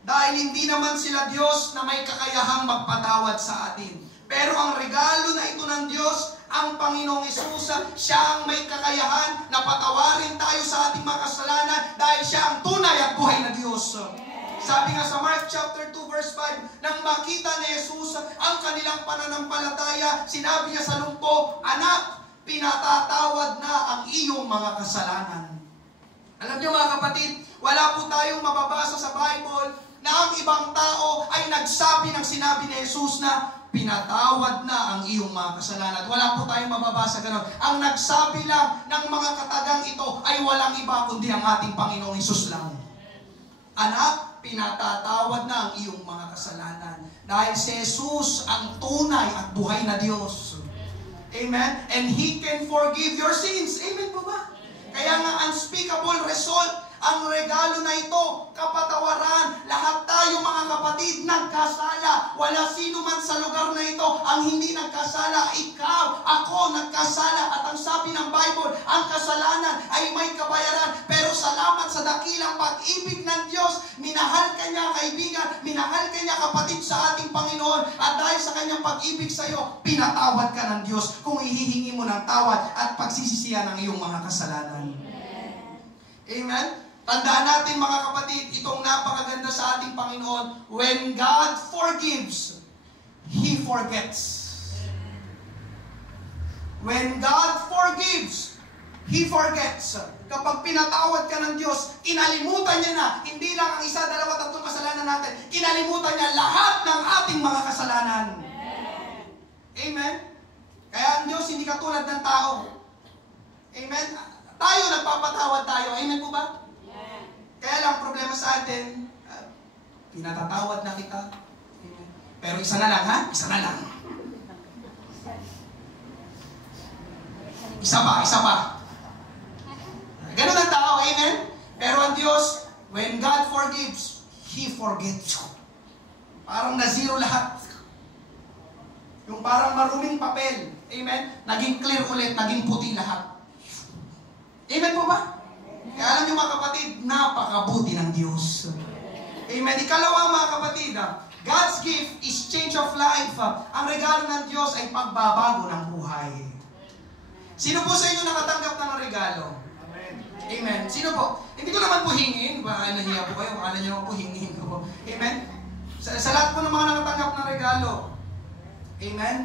Dahil hindi naman sila Diyos na may kakayahang magpatawad sa atin. Pero ang regalo na ito ng Diyos, ang Panginoong Hesus, siya ang may kakayahan na patawarin tayo sa ating mga kasalanan dahil siya ang tunay at buhay na Diyos. Sabi nga sa Mark chapter 2 verse 5, nang makita ni Jesus ang kanilang pananampalataya, sinabi niya sa lumpo, "Anak, pinatatawad na ang iyong mga kasalanan." Alam niyo mga kapatid, wala po tayong mababasa sa Bible na ang ibang tao ay nagsabi ng sinabi ni Jesus na pinatawad na ang iyong mga kasalanan. Wala po tayong mababasa gano'n. Ang nagsabi lang ng mga katagang ito ay walang iba kundi ang ating Panginoong Hesus lang. Anak, pinatatawad na ang iyong mga kasalanan. Dahil si Jesus ang tunay at buhay na Diyos. Amen? And He can forgive your sins. Amen po ba? Kaya nga unspeakable result, ang regalo na ito, kapatawaran. Lahat tayo mga kapatid, nagkasala. Wala sino man sa lugar na ito ang hindi nagkasala. Ikaw, ako, nagkasala. At ang sabi ng Bible, ang kasalanan ay may kabayaran. Pero salamat sa dakilang pag-ibig ng Diyos, minahal ka niya kaibigan, minahal ka niya kapatid sa ating Panginoon. At dahil sa kanyang pag-ibig sa iyo, pinatawad ka ng Diyos kung ihihingi mo ng tawad at pagsisisihan ng iyong mga kasalanan. Amen? Tandaan natin mga kapatid, itong napakaganda sa ating Panginoon. When God forgives, He forgets. When God forgives, He forgets. Kapag pinatawad ka ng Diyos, kinalimutan niya na, hindi lang ang isa, dalawa, tatlong kasalanan natin, kinalimutan niya lahat ng ating mga kasalanan. Amen? Kaya ang Diyos hindi katulad ng tao. Amen? Tayo, nagpapatawad tayo. Amen po ba? Kaya lang problema sa atin, pinatatawad na kita. Pero isa na lang, ha? Isa na lang. Isa pa. Ganun ang tao, amen? Pero ang Diyos, when God forgives, He forgets you. Parang na-zero lahat. Yung parang maruming papel, amen? Naging clear ulit, naging puti lahat. Amen po ba? Kaya alam niyo mga kapatid, napakabuti ng Diyos. Amen. Ikalawa mga kapatid, God's gift is change of life. Ang regalo ng Diyos ay pagbabago ng buhay. Sino po sa inyo nakatanggap na ng regalo? Amen. Amen. Sino po? Hindi ko naman po hingin. Baka nahiya po kayo. Akala niyo naman po hingin ko po. Amen. Sa lahat po ng mga nakatanggap ng regalo. Amen.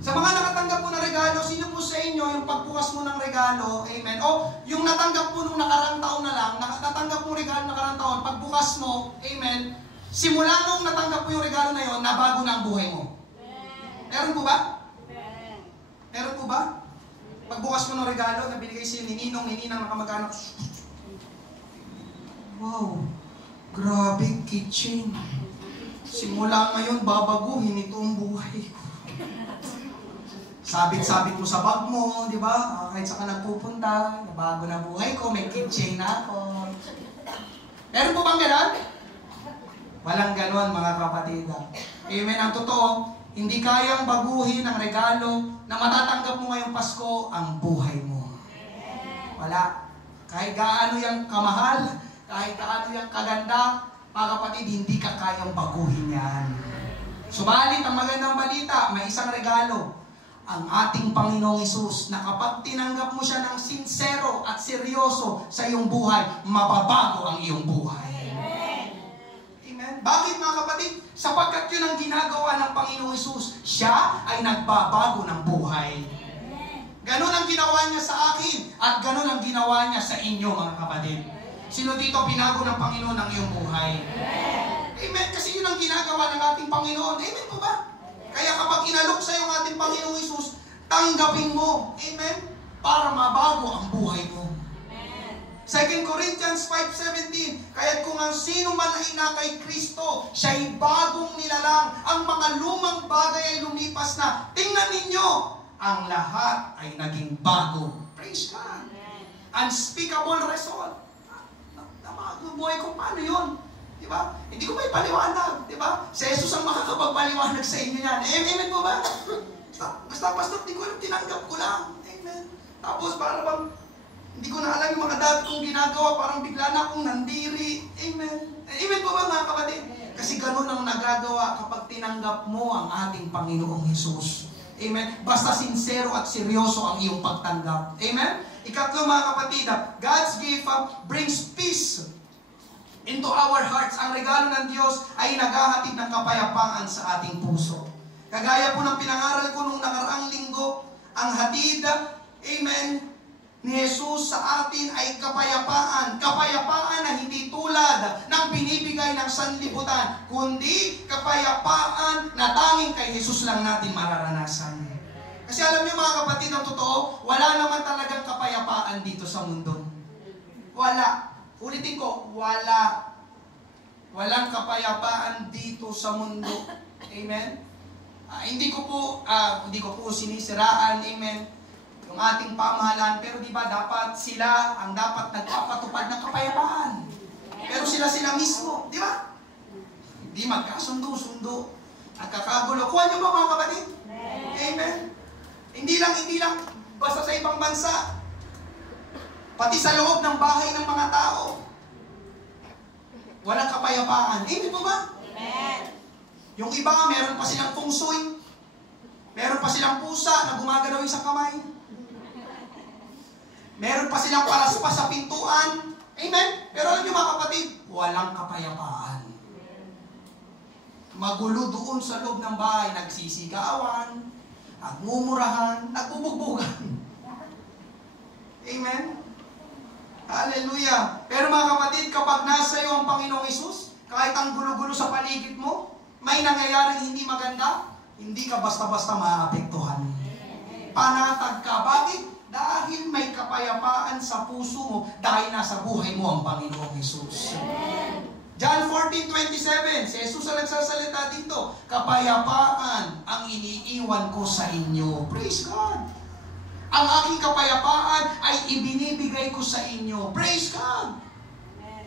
Sa mga nakatanggap mo ng regalo, sino po sa inyo yung pagbukas mo ng regalo, amen, o yung natanggap mo nung nakarang taon na lang, natanggap mo regalo nakarang taon, pagbukas mo, amen, simula nung natanggap mo yung regalo na yon, nabago na ang buhay mo. Meron po ba? Meron po ba? Pagbukas mo ng regalo na binigay sa'yo ni Ninong, ni Ninang, nakamag-anak, wow, grabe kitchen. Simula ngayon, babaguhin ito ang buhay ko. Sabit-sabit mo sa bag mo, di ba? Kahit saan ka nagpupunta, nabago na buhay ko, may keychain na ako. Meron po bang gano'n? Walang gano'n mga kapatid. Amen. Ang totoo, hindi kayang baguhin ang regalo na matatanggap mo ngayong Pasko ang buhay mo. Wala. Kahit gaano yung kamahal, kahit gaano yung kaganda, mga kapatid, hindi ka kayang baguhin yan. Subalit, ang magandang balita, may isang regalo. Ang ating Panginoong Hesus, na kapag tinanggap mo siya ng sincero at seryoso sa iyong buhay, mababago ang iyong buhay. Amen. Amen. Bakit mga kapatid? Sapagkat yun ang ginagawa ng Panginoong Hesus. Siya ay nagbabago ng buhay. Ganon ang ginawa niya sa akin at ganon ang ginawa niya sa inyo mga kapatid. Sino dito pinago ng Panginoon ang iyong buhay? Amen. Kasi yun ang ginagawa ng ating Panginoon. Amen po ba? Kaya kapag inalok sa iyo ang ating Panginoong Hesus, tanggapin mo. Amen? Para mabago ang buhay mo. Amen. 2 Corinthians 5:17, kaya't kung ang sino man ay na kay Kristo, siya'y bagong nilalang. Ang mga lumang bagay ay lumipas na. Tingnan ninyo, ang lahat ay naging bago. Praise God. Amen. Unspeakable result. buhay ko, paano yun? Di ba? Hindi ko may paliwanag, di ba? Si Jesus ang makakapagpaliwanag sa inyo yan. Amen po ba? Basta, di ko alam, tinanggap ko lang. Amen. Tapos, para bang, hindi ko na alam yung mga dati kong ginagawa, parang bigla na akong nandiri. Amen. Amen po ba, mga kapatid? Kasi ganun ang nagagawa kapag tinanggap mo ang ating Panginoong Hesus. Amen. Basta sincero at seryoso ang iyong pagtanggap. Amen. Ikatlo, mga kapatid, God's gift brings peace into our hearts. Ang regalo ng Diyos ay naghahatid ng kapayapaan sa ating puso. Kagaya po ng pinangaral ko nung nakaraang linggo, ang hatid, amen, ni Jesus sa atin ay kapayapaan. Kapayapaan na hindi tulad ng binibigay ng sanlibutan, kundi kapayapaan na tanging kay Jesus lang natin mararanasan. Kasi alam niyo, mga kapatid, ang totoo, wala naman talagang kapayapaan dito sa mundo. Wala. Ulitin ko, wala. Walang kapayapaan dito sa mundo. Amen? Hindi ko po sinisiraan, amen, yung ating pamahalaan, pero di ba dapat sila ang dapat nagpapatupad ng kapayapaan. Pero sila mismo, di ba? Hindi magkasundo-sundo, nagkakagulo. Kuha niyo ba, mga kapatid? Amen? Hindi lang basta sa ibang bansa, pati sa loob ng bahay ng mga tao, walang kapayapaan. Amen po ba? Amen. Yung iba, meron pa silang feng shui, meron pa silang pusa na gumagalaw sa kamay, meron pa silang palaspas sa pintuan. Amen? Pero alam niyo, mga kapatid, walang kapayapaan. Magulo doon sa loob ng bahay, nagsisigawan, nagmumurahan, nagbubugbugan. Amen? Hallelujah! Pero mga kapatid, kapag nasa iyo ang Panginoong Hesus, kahit ang gulo-gulo sa paligid mo, may nangyayaring hindi maganda, hindi ka basta-basta maapektuhan. Panatag ka. Bakit? Dahil may kapayapaan sa puso mo, dahil nasa buhay mo ang Panginoong Hesus. John 14:27, si Jesus ang nagsasalita dito, kapayapaan ang iniiwan ko sa inyo. Praise God! Ang aking kapayapaan ay ibinibigay ko sa inyo. Praise God!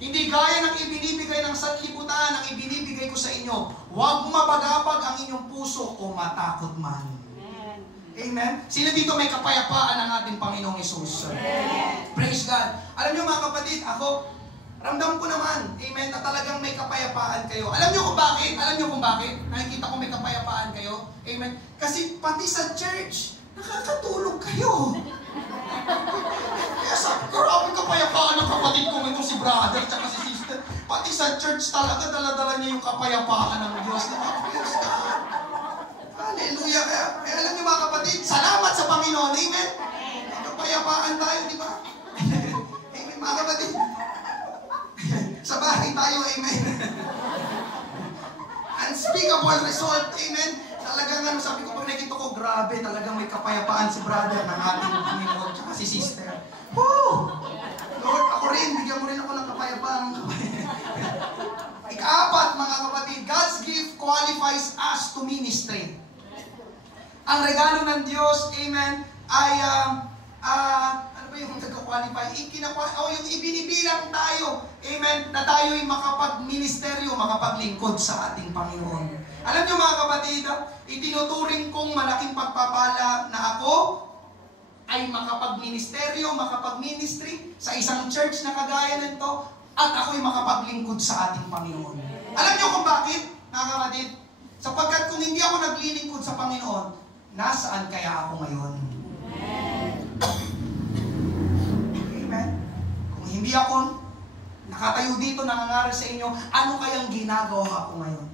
Hindi gaya ng ibinibigay ng sanlibutan, ang ibinibigay ko sa inyo. Huwag mabagabag ang inyong puso o matakot man. Amen? Sino dito may kapayapaan ng ating Panginoong Hesus? Praise God! Alam niyo, mga kapatid, ako, ramdam ko naman, amen, na talagang may kapayapaan kayo. Alam niyo kung bakit? Alam niyo kung bakit? Nakikita ko may kapayapaan kayo. Amen? Kasi pati sa church, nakakatulog kayo. Kaya sa grabe kapayapaan ng kapatid ko ito, si brother at si sister. Pati sa church talaga, dala-dala niya yung kapayapaan ng Diyos. Praise God! Hallelujah! Kaya alam niyo, mga kapatid, salamat sa Panginoon. Amen? May kapayapaan tayo, di ba? Amen, mga kapatid. Sa bahay tayo, amen. Unspeakable result, amen. Talagang sabi ko, pag nakita ko, grabe, talagang may kapayapaan si brother ng ating Panginoon tsaka si sister. Woo! Lord, ako rin, bigyan mo rin ako ng kapayapaan. Ika-apat, mga kapatid, God's gift qualifies us to ministry. Ang regalo ng Diyos, amen, ay, ano ba yung nagka-qualify? Yung ibinibilang tayo, amen, na tayo'y makapag-ministeryo, makapaglingkod sa ating Panginoon. Alam niyo, mga kapatid, itinuturing kong malaking pagpapala na ako ay makapag-ministeryo, makapag-ministry sa isang church na kagaya nito, at ako'y makapaglingkod sa ating Panginoon. Alam niyo kung bakit, mga kapatid? Sapagkat kung hindi ako naglilingkod sa Panginoon, nasaan kaya ako ngayon? Amen? Kung hindi ako nakatayo dito, nangangaral sa inyo, ano kayang ginagawa ko ngayon?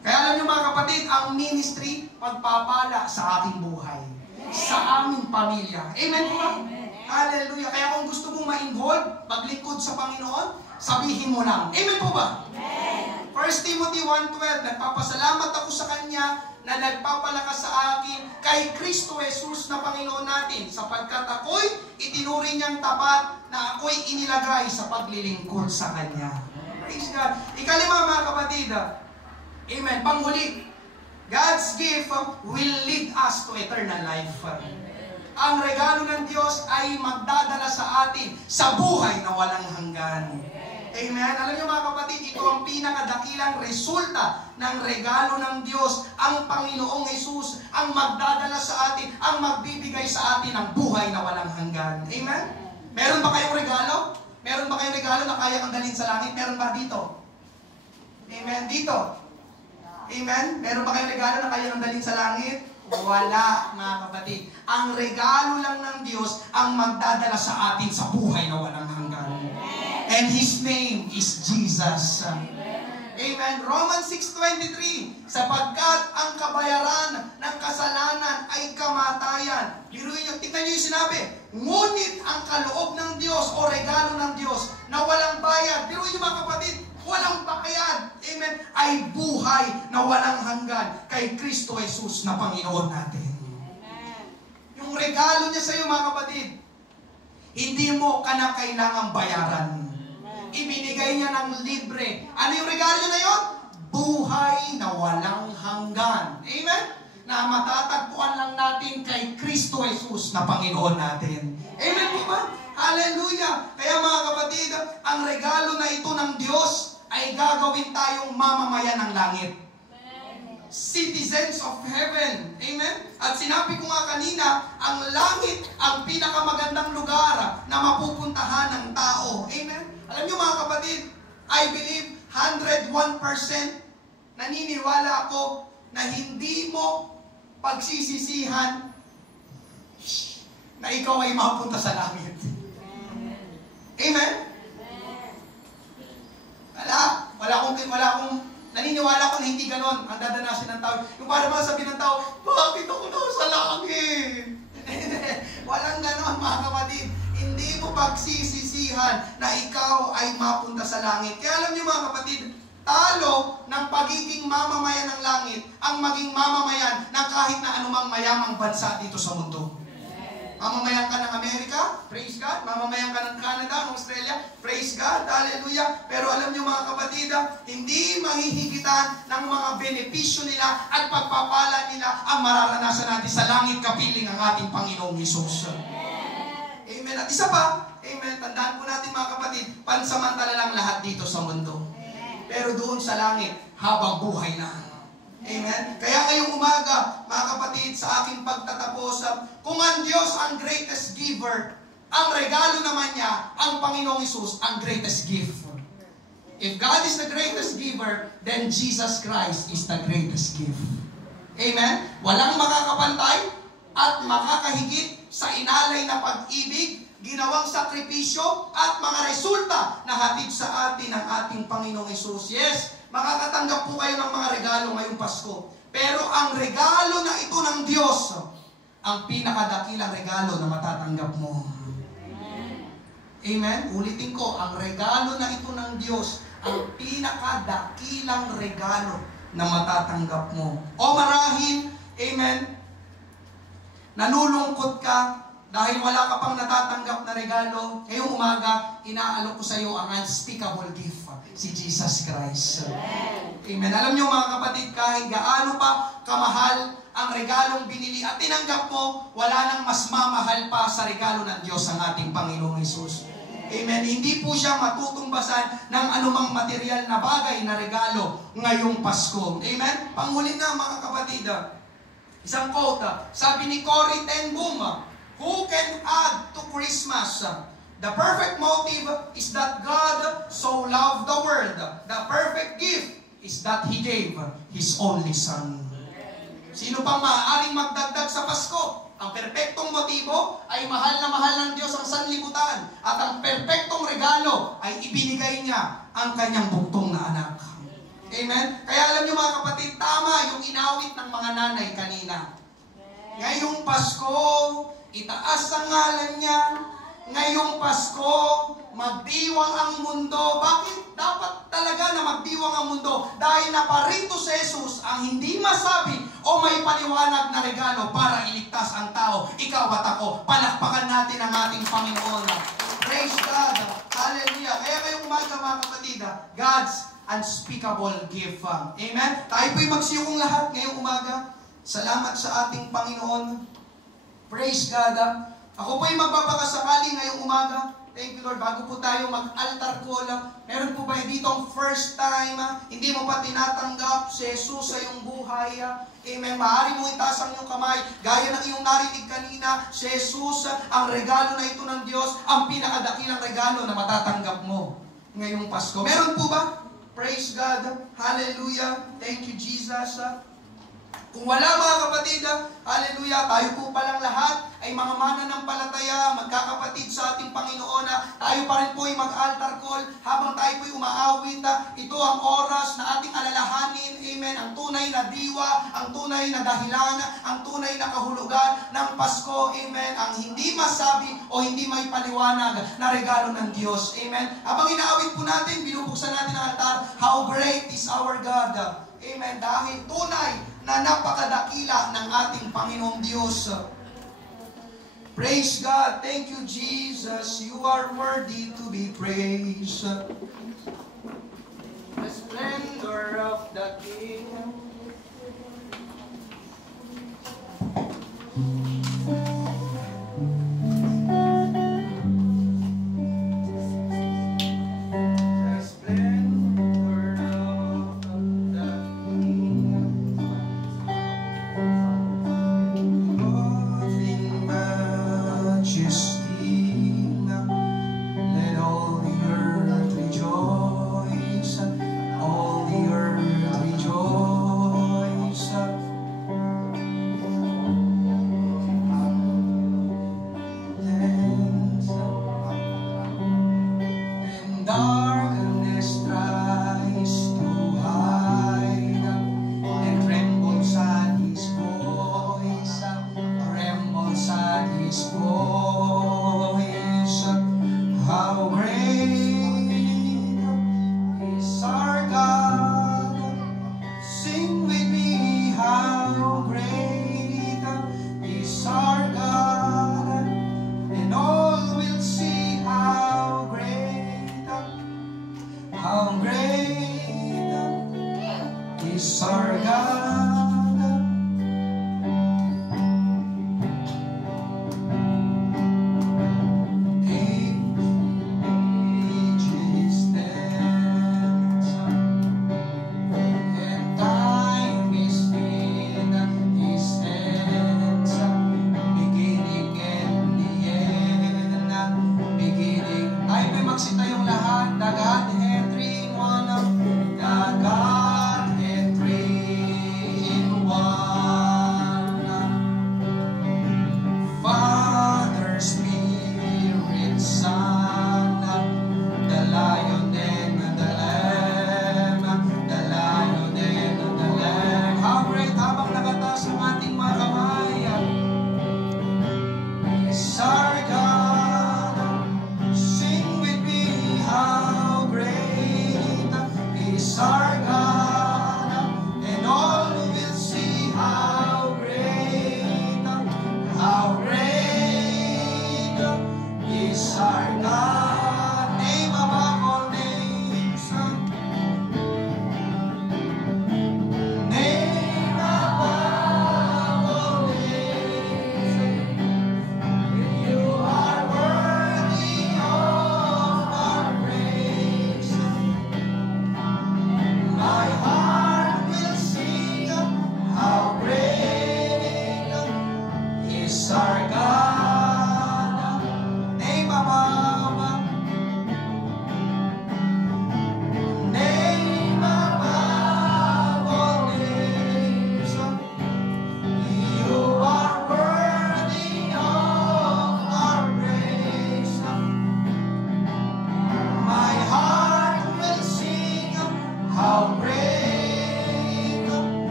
Kaya alam niyo, mga kapatid, ang ministry, pagpapala sa aking buhay. Sa aming pamilya. Amen po ba? Hallelujah. Kaya kung gusto mong ma-involve, maglingkod sa Panginoon, sabihin mo lang. Amen po ba? 1 Timothy 1:12, nagpapasalamat ako sa Kanya na nagpapalakas sa akin kay Kristo Jesus na Panginoon natin, sapagkat ako'y itinuring niyang tapat na ako'y inilagay sa paglilingkod sa Kanya. Praise God. Ikalima, mga kapatid, amen, panghuli, God's gift will lead us to eternal life. ang regalo ng Diyos ay magdadala sa atin sa buhay na walang hanggan. Amen? Alam niyo mga kapatid, ito ang pinakadakilang resulta ng regalo ng Diyos. Ang Panginoong Jesus ang magdadala sa atin, ang magbibigay sa atin ng buhay na walang hanggan. Amen? Meron ba kayong regalo? Meron ba kayong regalo na kaya kang dalhin sa langit? Meron ba dito? Amen? Dito? Amen? Meron ba kayong regalo na kaya kang dalhin sa langit? Wala, mga kapatid. Ang regalo lang ng Diyos ang magdadala sa atin sa buhay na walang hanggan. And His name is Jesus. Amen. Romans 6:23, sapagkat ang kabayaran ng kasalanan ay kamatayan. Biruin nyo, tignan nyo yung sinabi. Ngunit ang kaloob ng Diyos o regalo ng Diyos na walang bayad, biruin nyo mga kapatid, walang bayad, amen, ay buhay na walang hanggan kay Kristo Jesus na Panginoon natin. Amen. Yung regalo niya sa iyo mga kapatid, hindi mo ka na kailangang bayaran. Ibinigay niya ng libre. Ano yung regalo niya na yun? Buhay na walang hanggan. Amen? Na matatagpuan lang natin kay Kristo Jesus na Panginoon natin. Amen po ba? Hallelujah! Kaya mga kapatid, ang regalo na ito ng Diyos ay gagawin tayong mamamayan ng langit. Citizens of heaven. Amen? At sinabi ko nga kanina, ang langit ang pinakamagandang lugar na mapupuntahan ng tao. Amen? Alam niyo mga kapatid, I believe 101% naniniwala ako na hindi mo pagsisisihan na ikaw ay mapunta sa langit. Amen? Wala akong naniniwala ko na hindi ganon ang dadanasin ng tao. Yung para mga sabihin ng tao, bakit ako na sa langit? Walang ganon mga kapatid. Hindi mo pagsisisihan na ikaw ay mapunta sa langit. Kaya alam niyo mga kapatid, talo ng pagiging mamamayan ng langit ang maging mamamayan ng kahit na anumang mayamang bansa dito sa mundo. Mamamayan ka ng Amerika, praise God. Mamamayan ka ng Canada, ng Australia, praise God, hallelujah. Pero alam niyo mga kapatid, hindi mahihigitan ng mga benepisyo nila at pagpapala nila ang mararanasan natin sa langit kapiling ang ating Panginoong Hesus. Amen. At isa pa, amen, tandaan po natin mga kapatid, pansamantala lang lahat dito sa mundo. Pero doon sa langit, habang buhay na. Amen. Kaya ngayong umaga, mga kapatid, sa aking pagtatapos, kung ang Diyos ang greatest giver, ang regalo naman niya, ang Panginoong Hesus, ang greatest gift. If God is the greatest giver, then Jesus Christ is the greatest gift. Amen. Walang makakapantay at makakahigit sa inalay na pag-ibig, ginawang sakripisyo at mga resulta na hatid sa atin ng ating Panginoong Hesus. Yes, makakatanggap po kayo ng mga regalo ngayong Pasko. Pero ang regalo na ito ng Diyos, ang pinakadakilang regalo na matatanggap mo. Amen? Ulitin ko, ang regalo na ito ng Diyos, ang pinakadakilang regalo na matatanggap mo. O marahil, amen, nalulungkot ka dahil wala ka pang natatanggap na regalo. Ngayong umaga, inaalok ko sa iyo ang unspeakable gift, si Jesus Christ. Amen. Alam niyo mga kapatid, kahit gaano pa kamahal ang regalong binili at tinanggap mo, wala nang mas mamahal pa sa regalo ng Diyos ang ating Panginoong Hesus. Amen. Hindi po siya matutungbasan ng anumang material na bagay na regalo ngayong Pasko. Amen. Panghuli na mga kapatid, isang quote, sabi ni Corrie ten Boom, who can add to Christmas? The perfect motive is that God so loved the world. The perfect gift is that He gave His only Son. Sino pang maaaring magdagdag sa Pasko? Ang perpektong motibo ay mahal na mahal ng Diyos ang sanlibutan. At ang perpektong regalo ay ibinigay niya ang kanyang buktong na anak. Amen? Kaya alam niyo mga kapatid, tama yung inawit ng mga nanay kanina. Ngayong Pasko, itaas ang ngalan niya. Ngayong Pasko, magdiwang ang mundo. Bakit dapat talaga na magdiwang ang mundo? Dahil naparito si Jesus ang hindi masabi o may paliwanag na regalo para iligtas ang tao. Ikaw at ako, palakpakan natin ang ating Panginoon. Praise God. Hallelujah. Kaya ngayong umaga mga kapatid, God's unspeakable gift. Amen? Tayo po'y magsiyong lahat ngayong umaga. Salamat sa ating Panginoon. Praise God. Ako po'y magpapakasakali ngayong umaga. Thank you, Lord. Bago po tayo mag-altar call, meron po ba ditong first time, hindi mo pa tinatanggap si Jesus sa iyong buhay? Amen. Maaari mo itaas ang iyong kamay. Gaya ng iyong narinig kanina, si Jesus, ang regalo na ito ng Diyos, ang pinakadakilang regalo na matatanggap mo ngayong Pasko. Meron po ba? Praise God. Hallelujah. Thank you, Jesus. Kung wala mga kapatid, hallelujah, tayo po palang lahat ay mga mananampalataya, magkakapatid sa ating Panginoon. Tayo pa rin po ay mag-altar call habang tayo po ay umaawit. Ito ang oras na ating alalahanin, amen, ang tunay na diwa, ang tunay na dahilan, ang tunay na kahulugan ng Pasko, amen, ang hindi masabi o hindi may paliwanag na regalo ng Diyos, amen. Habang inaawit po natin, binubuksan natin ang altar, how great is our God, amen, dahil tunay na napakadakila ng ating Panginoong Diyos. Praise God. Thank you, Jesus. You are worthy to be praised. The splendor of the King. The Godhead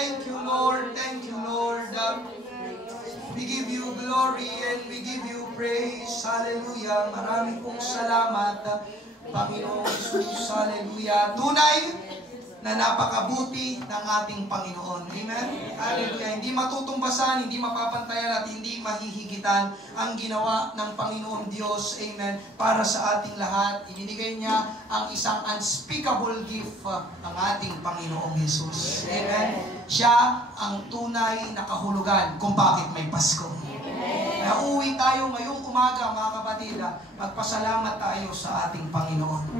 Thank you, Lord. Thank you, Lord. We give you glory and we give you praise. Hallelujah. Maraming pong salamat, Panginoong Jesus. Hallelujah. Tunay na napakabuti ng ating Panginoon. Amen? Hallelujah. Hindi matutumbasan, hindi mapapantayan at hindi mahihigitan ang ginawa ng Panginoon Diyos. Amen? Para sa ating lahat. Ibinigay niya ang isang unspeakable gift ng ating Panginoong Jesus. Amen? Siya ang tunay na kahulugan kung bakit may Pasko. Nauwi tayo ngayong umaga, mga kapatid. Magpasalamat tayo sa ating Panginoon.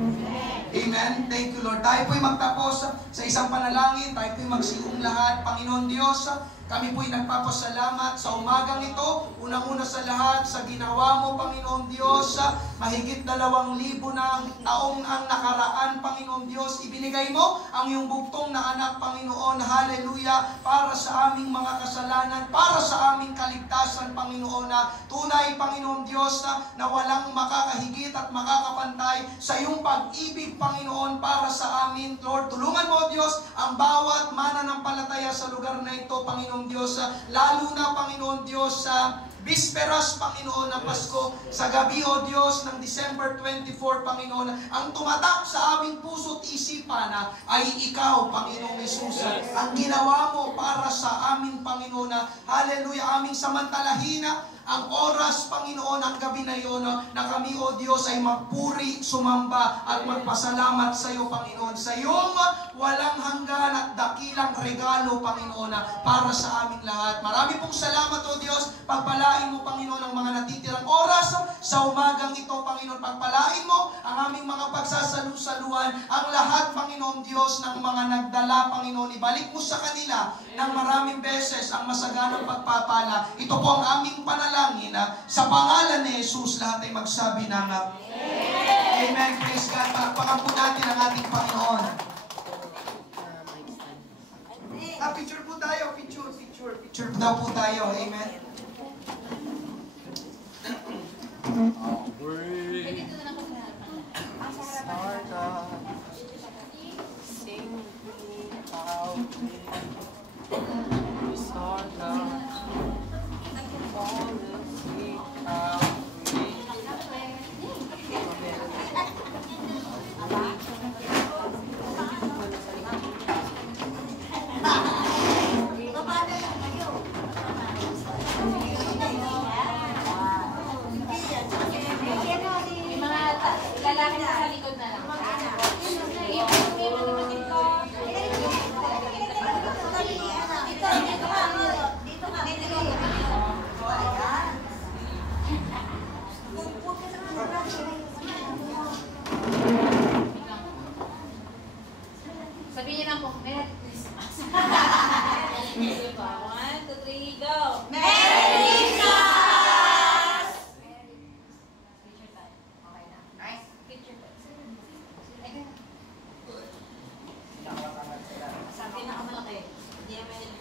Amen. Thank you, Lord. Tayo po'y magtapos sa isang panalangin. Tayo po'y magsiung lahat. Panginoon Diyos, kami po'y nagpapasalamat sa umagang ito. Unang-una sa lahat, sa ginawa mo, Panginoon Diyos. Mahigit 2,000 na taong ang nakaraan, Panginoon Diyos. Ibinigay mo ang iyong buktong na anak, Panginoon. Hallelujah. Para sa aming mga kasalanan, para sa aming kaligtasan, Panginoon. Tunay, Panginoon Diyos, na walang makakahigit at makakapantay sa iyong pag-ibig, Panginoon, para sa amin. Lord, tulungan mo, Diyos, ang bawat mananampalataya sa lugar na ito, Panginoon Diyos, lalo na, Panginoon Diyos, sa Bisperas, Panginoon, ng Pasko, sa gabi, O Diyos, ng December 24, Panginoon, ang tumatak sa aming puso't isipan ay Ikaw, Panginoong Jesus. Ang ginawa mo para sa amin, Panginoon, hallelujah, aming samantalahin ang oras, Panginoon, ang gabi na iyon, na kami, O Diyos, ay magpuri, sumamba, at magpasalamat sa iyo, Panginoon, sa iyong walang hanggan at dakilang regalo, Panginoon, para sa aming lahat. Marami pong salamat, O Diyos. Pagpalain mo, Panginoon, ang mga natitirang oras sa umagang ito, Panginoon. Pagpalain mo ang aming mga pagsasalu-saluan, ang lahat, Panginoon Diyos, ng mga nagdala, Panginoon. Ibalik mo sa kanila ng maraming beses ang masaganang pagpapala. Ito po ang aming panalangin. Sa pangalan ni Jesus, lahat ay magsabi ng Amen. Praise God. Pakpakan po natin ang ating Panginoon. Picture po tayo. Picture daw po tayo. Amen. Lalaki na sa likod na lang. Sabihin niyo lang po, Merry Christmas. 1, 2, 3, go! Merry Christmas! Picture time. Okay na. Nice. Picture time. Sa pinakamalaki. Hindi naman yun.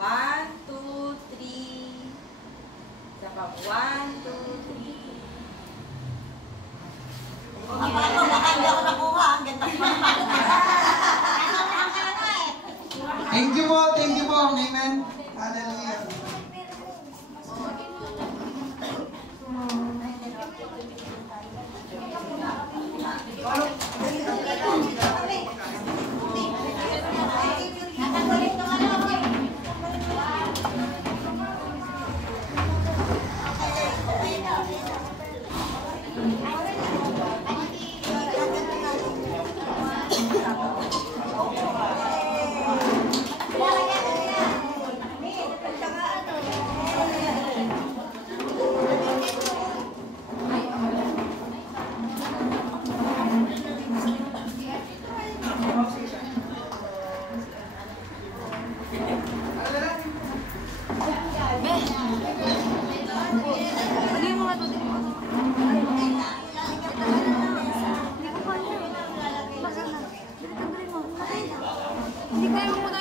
One, two, three. Saka 1, 2, 3. Hindi ako nakuha. Ang ganda pa. Thank you po. Thank you po. Amen. Hallelujah. Hindi kayo muna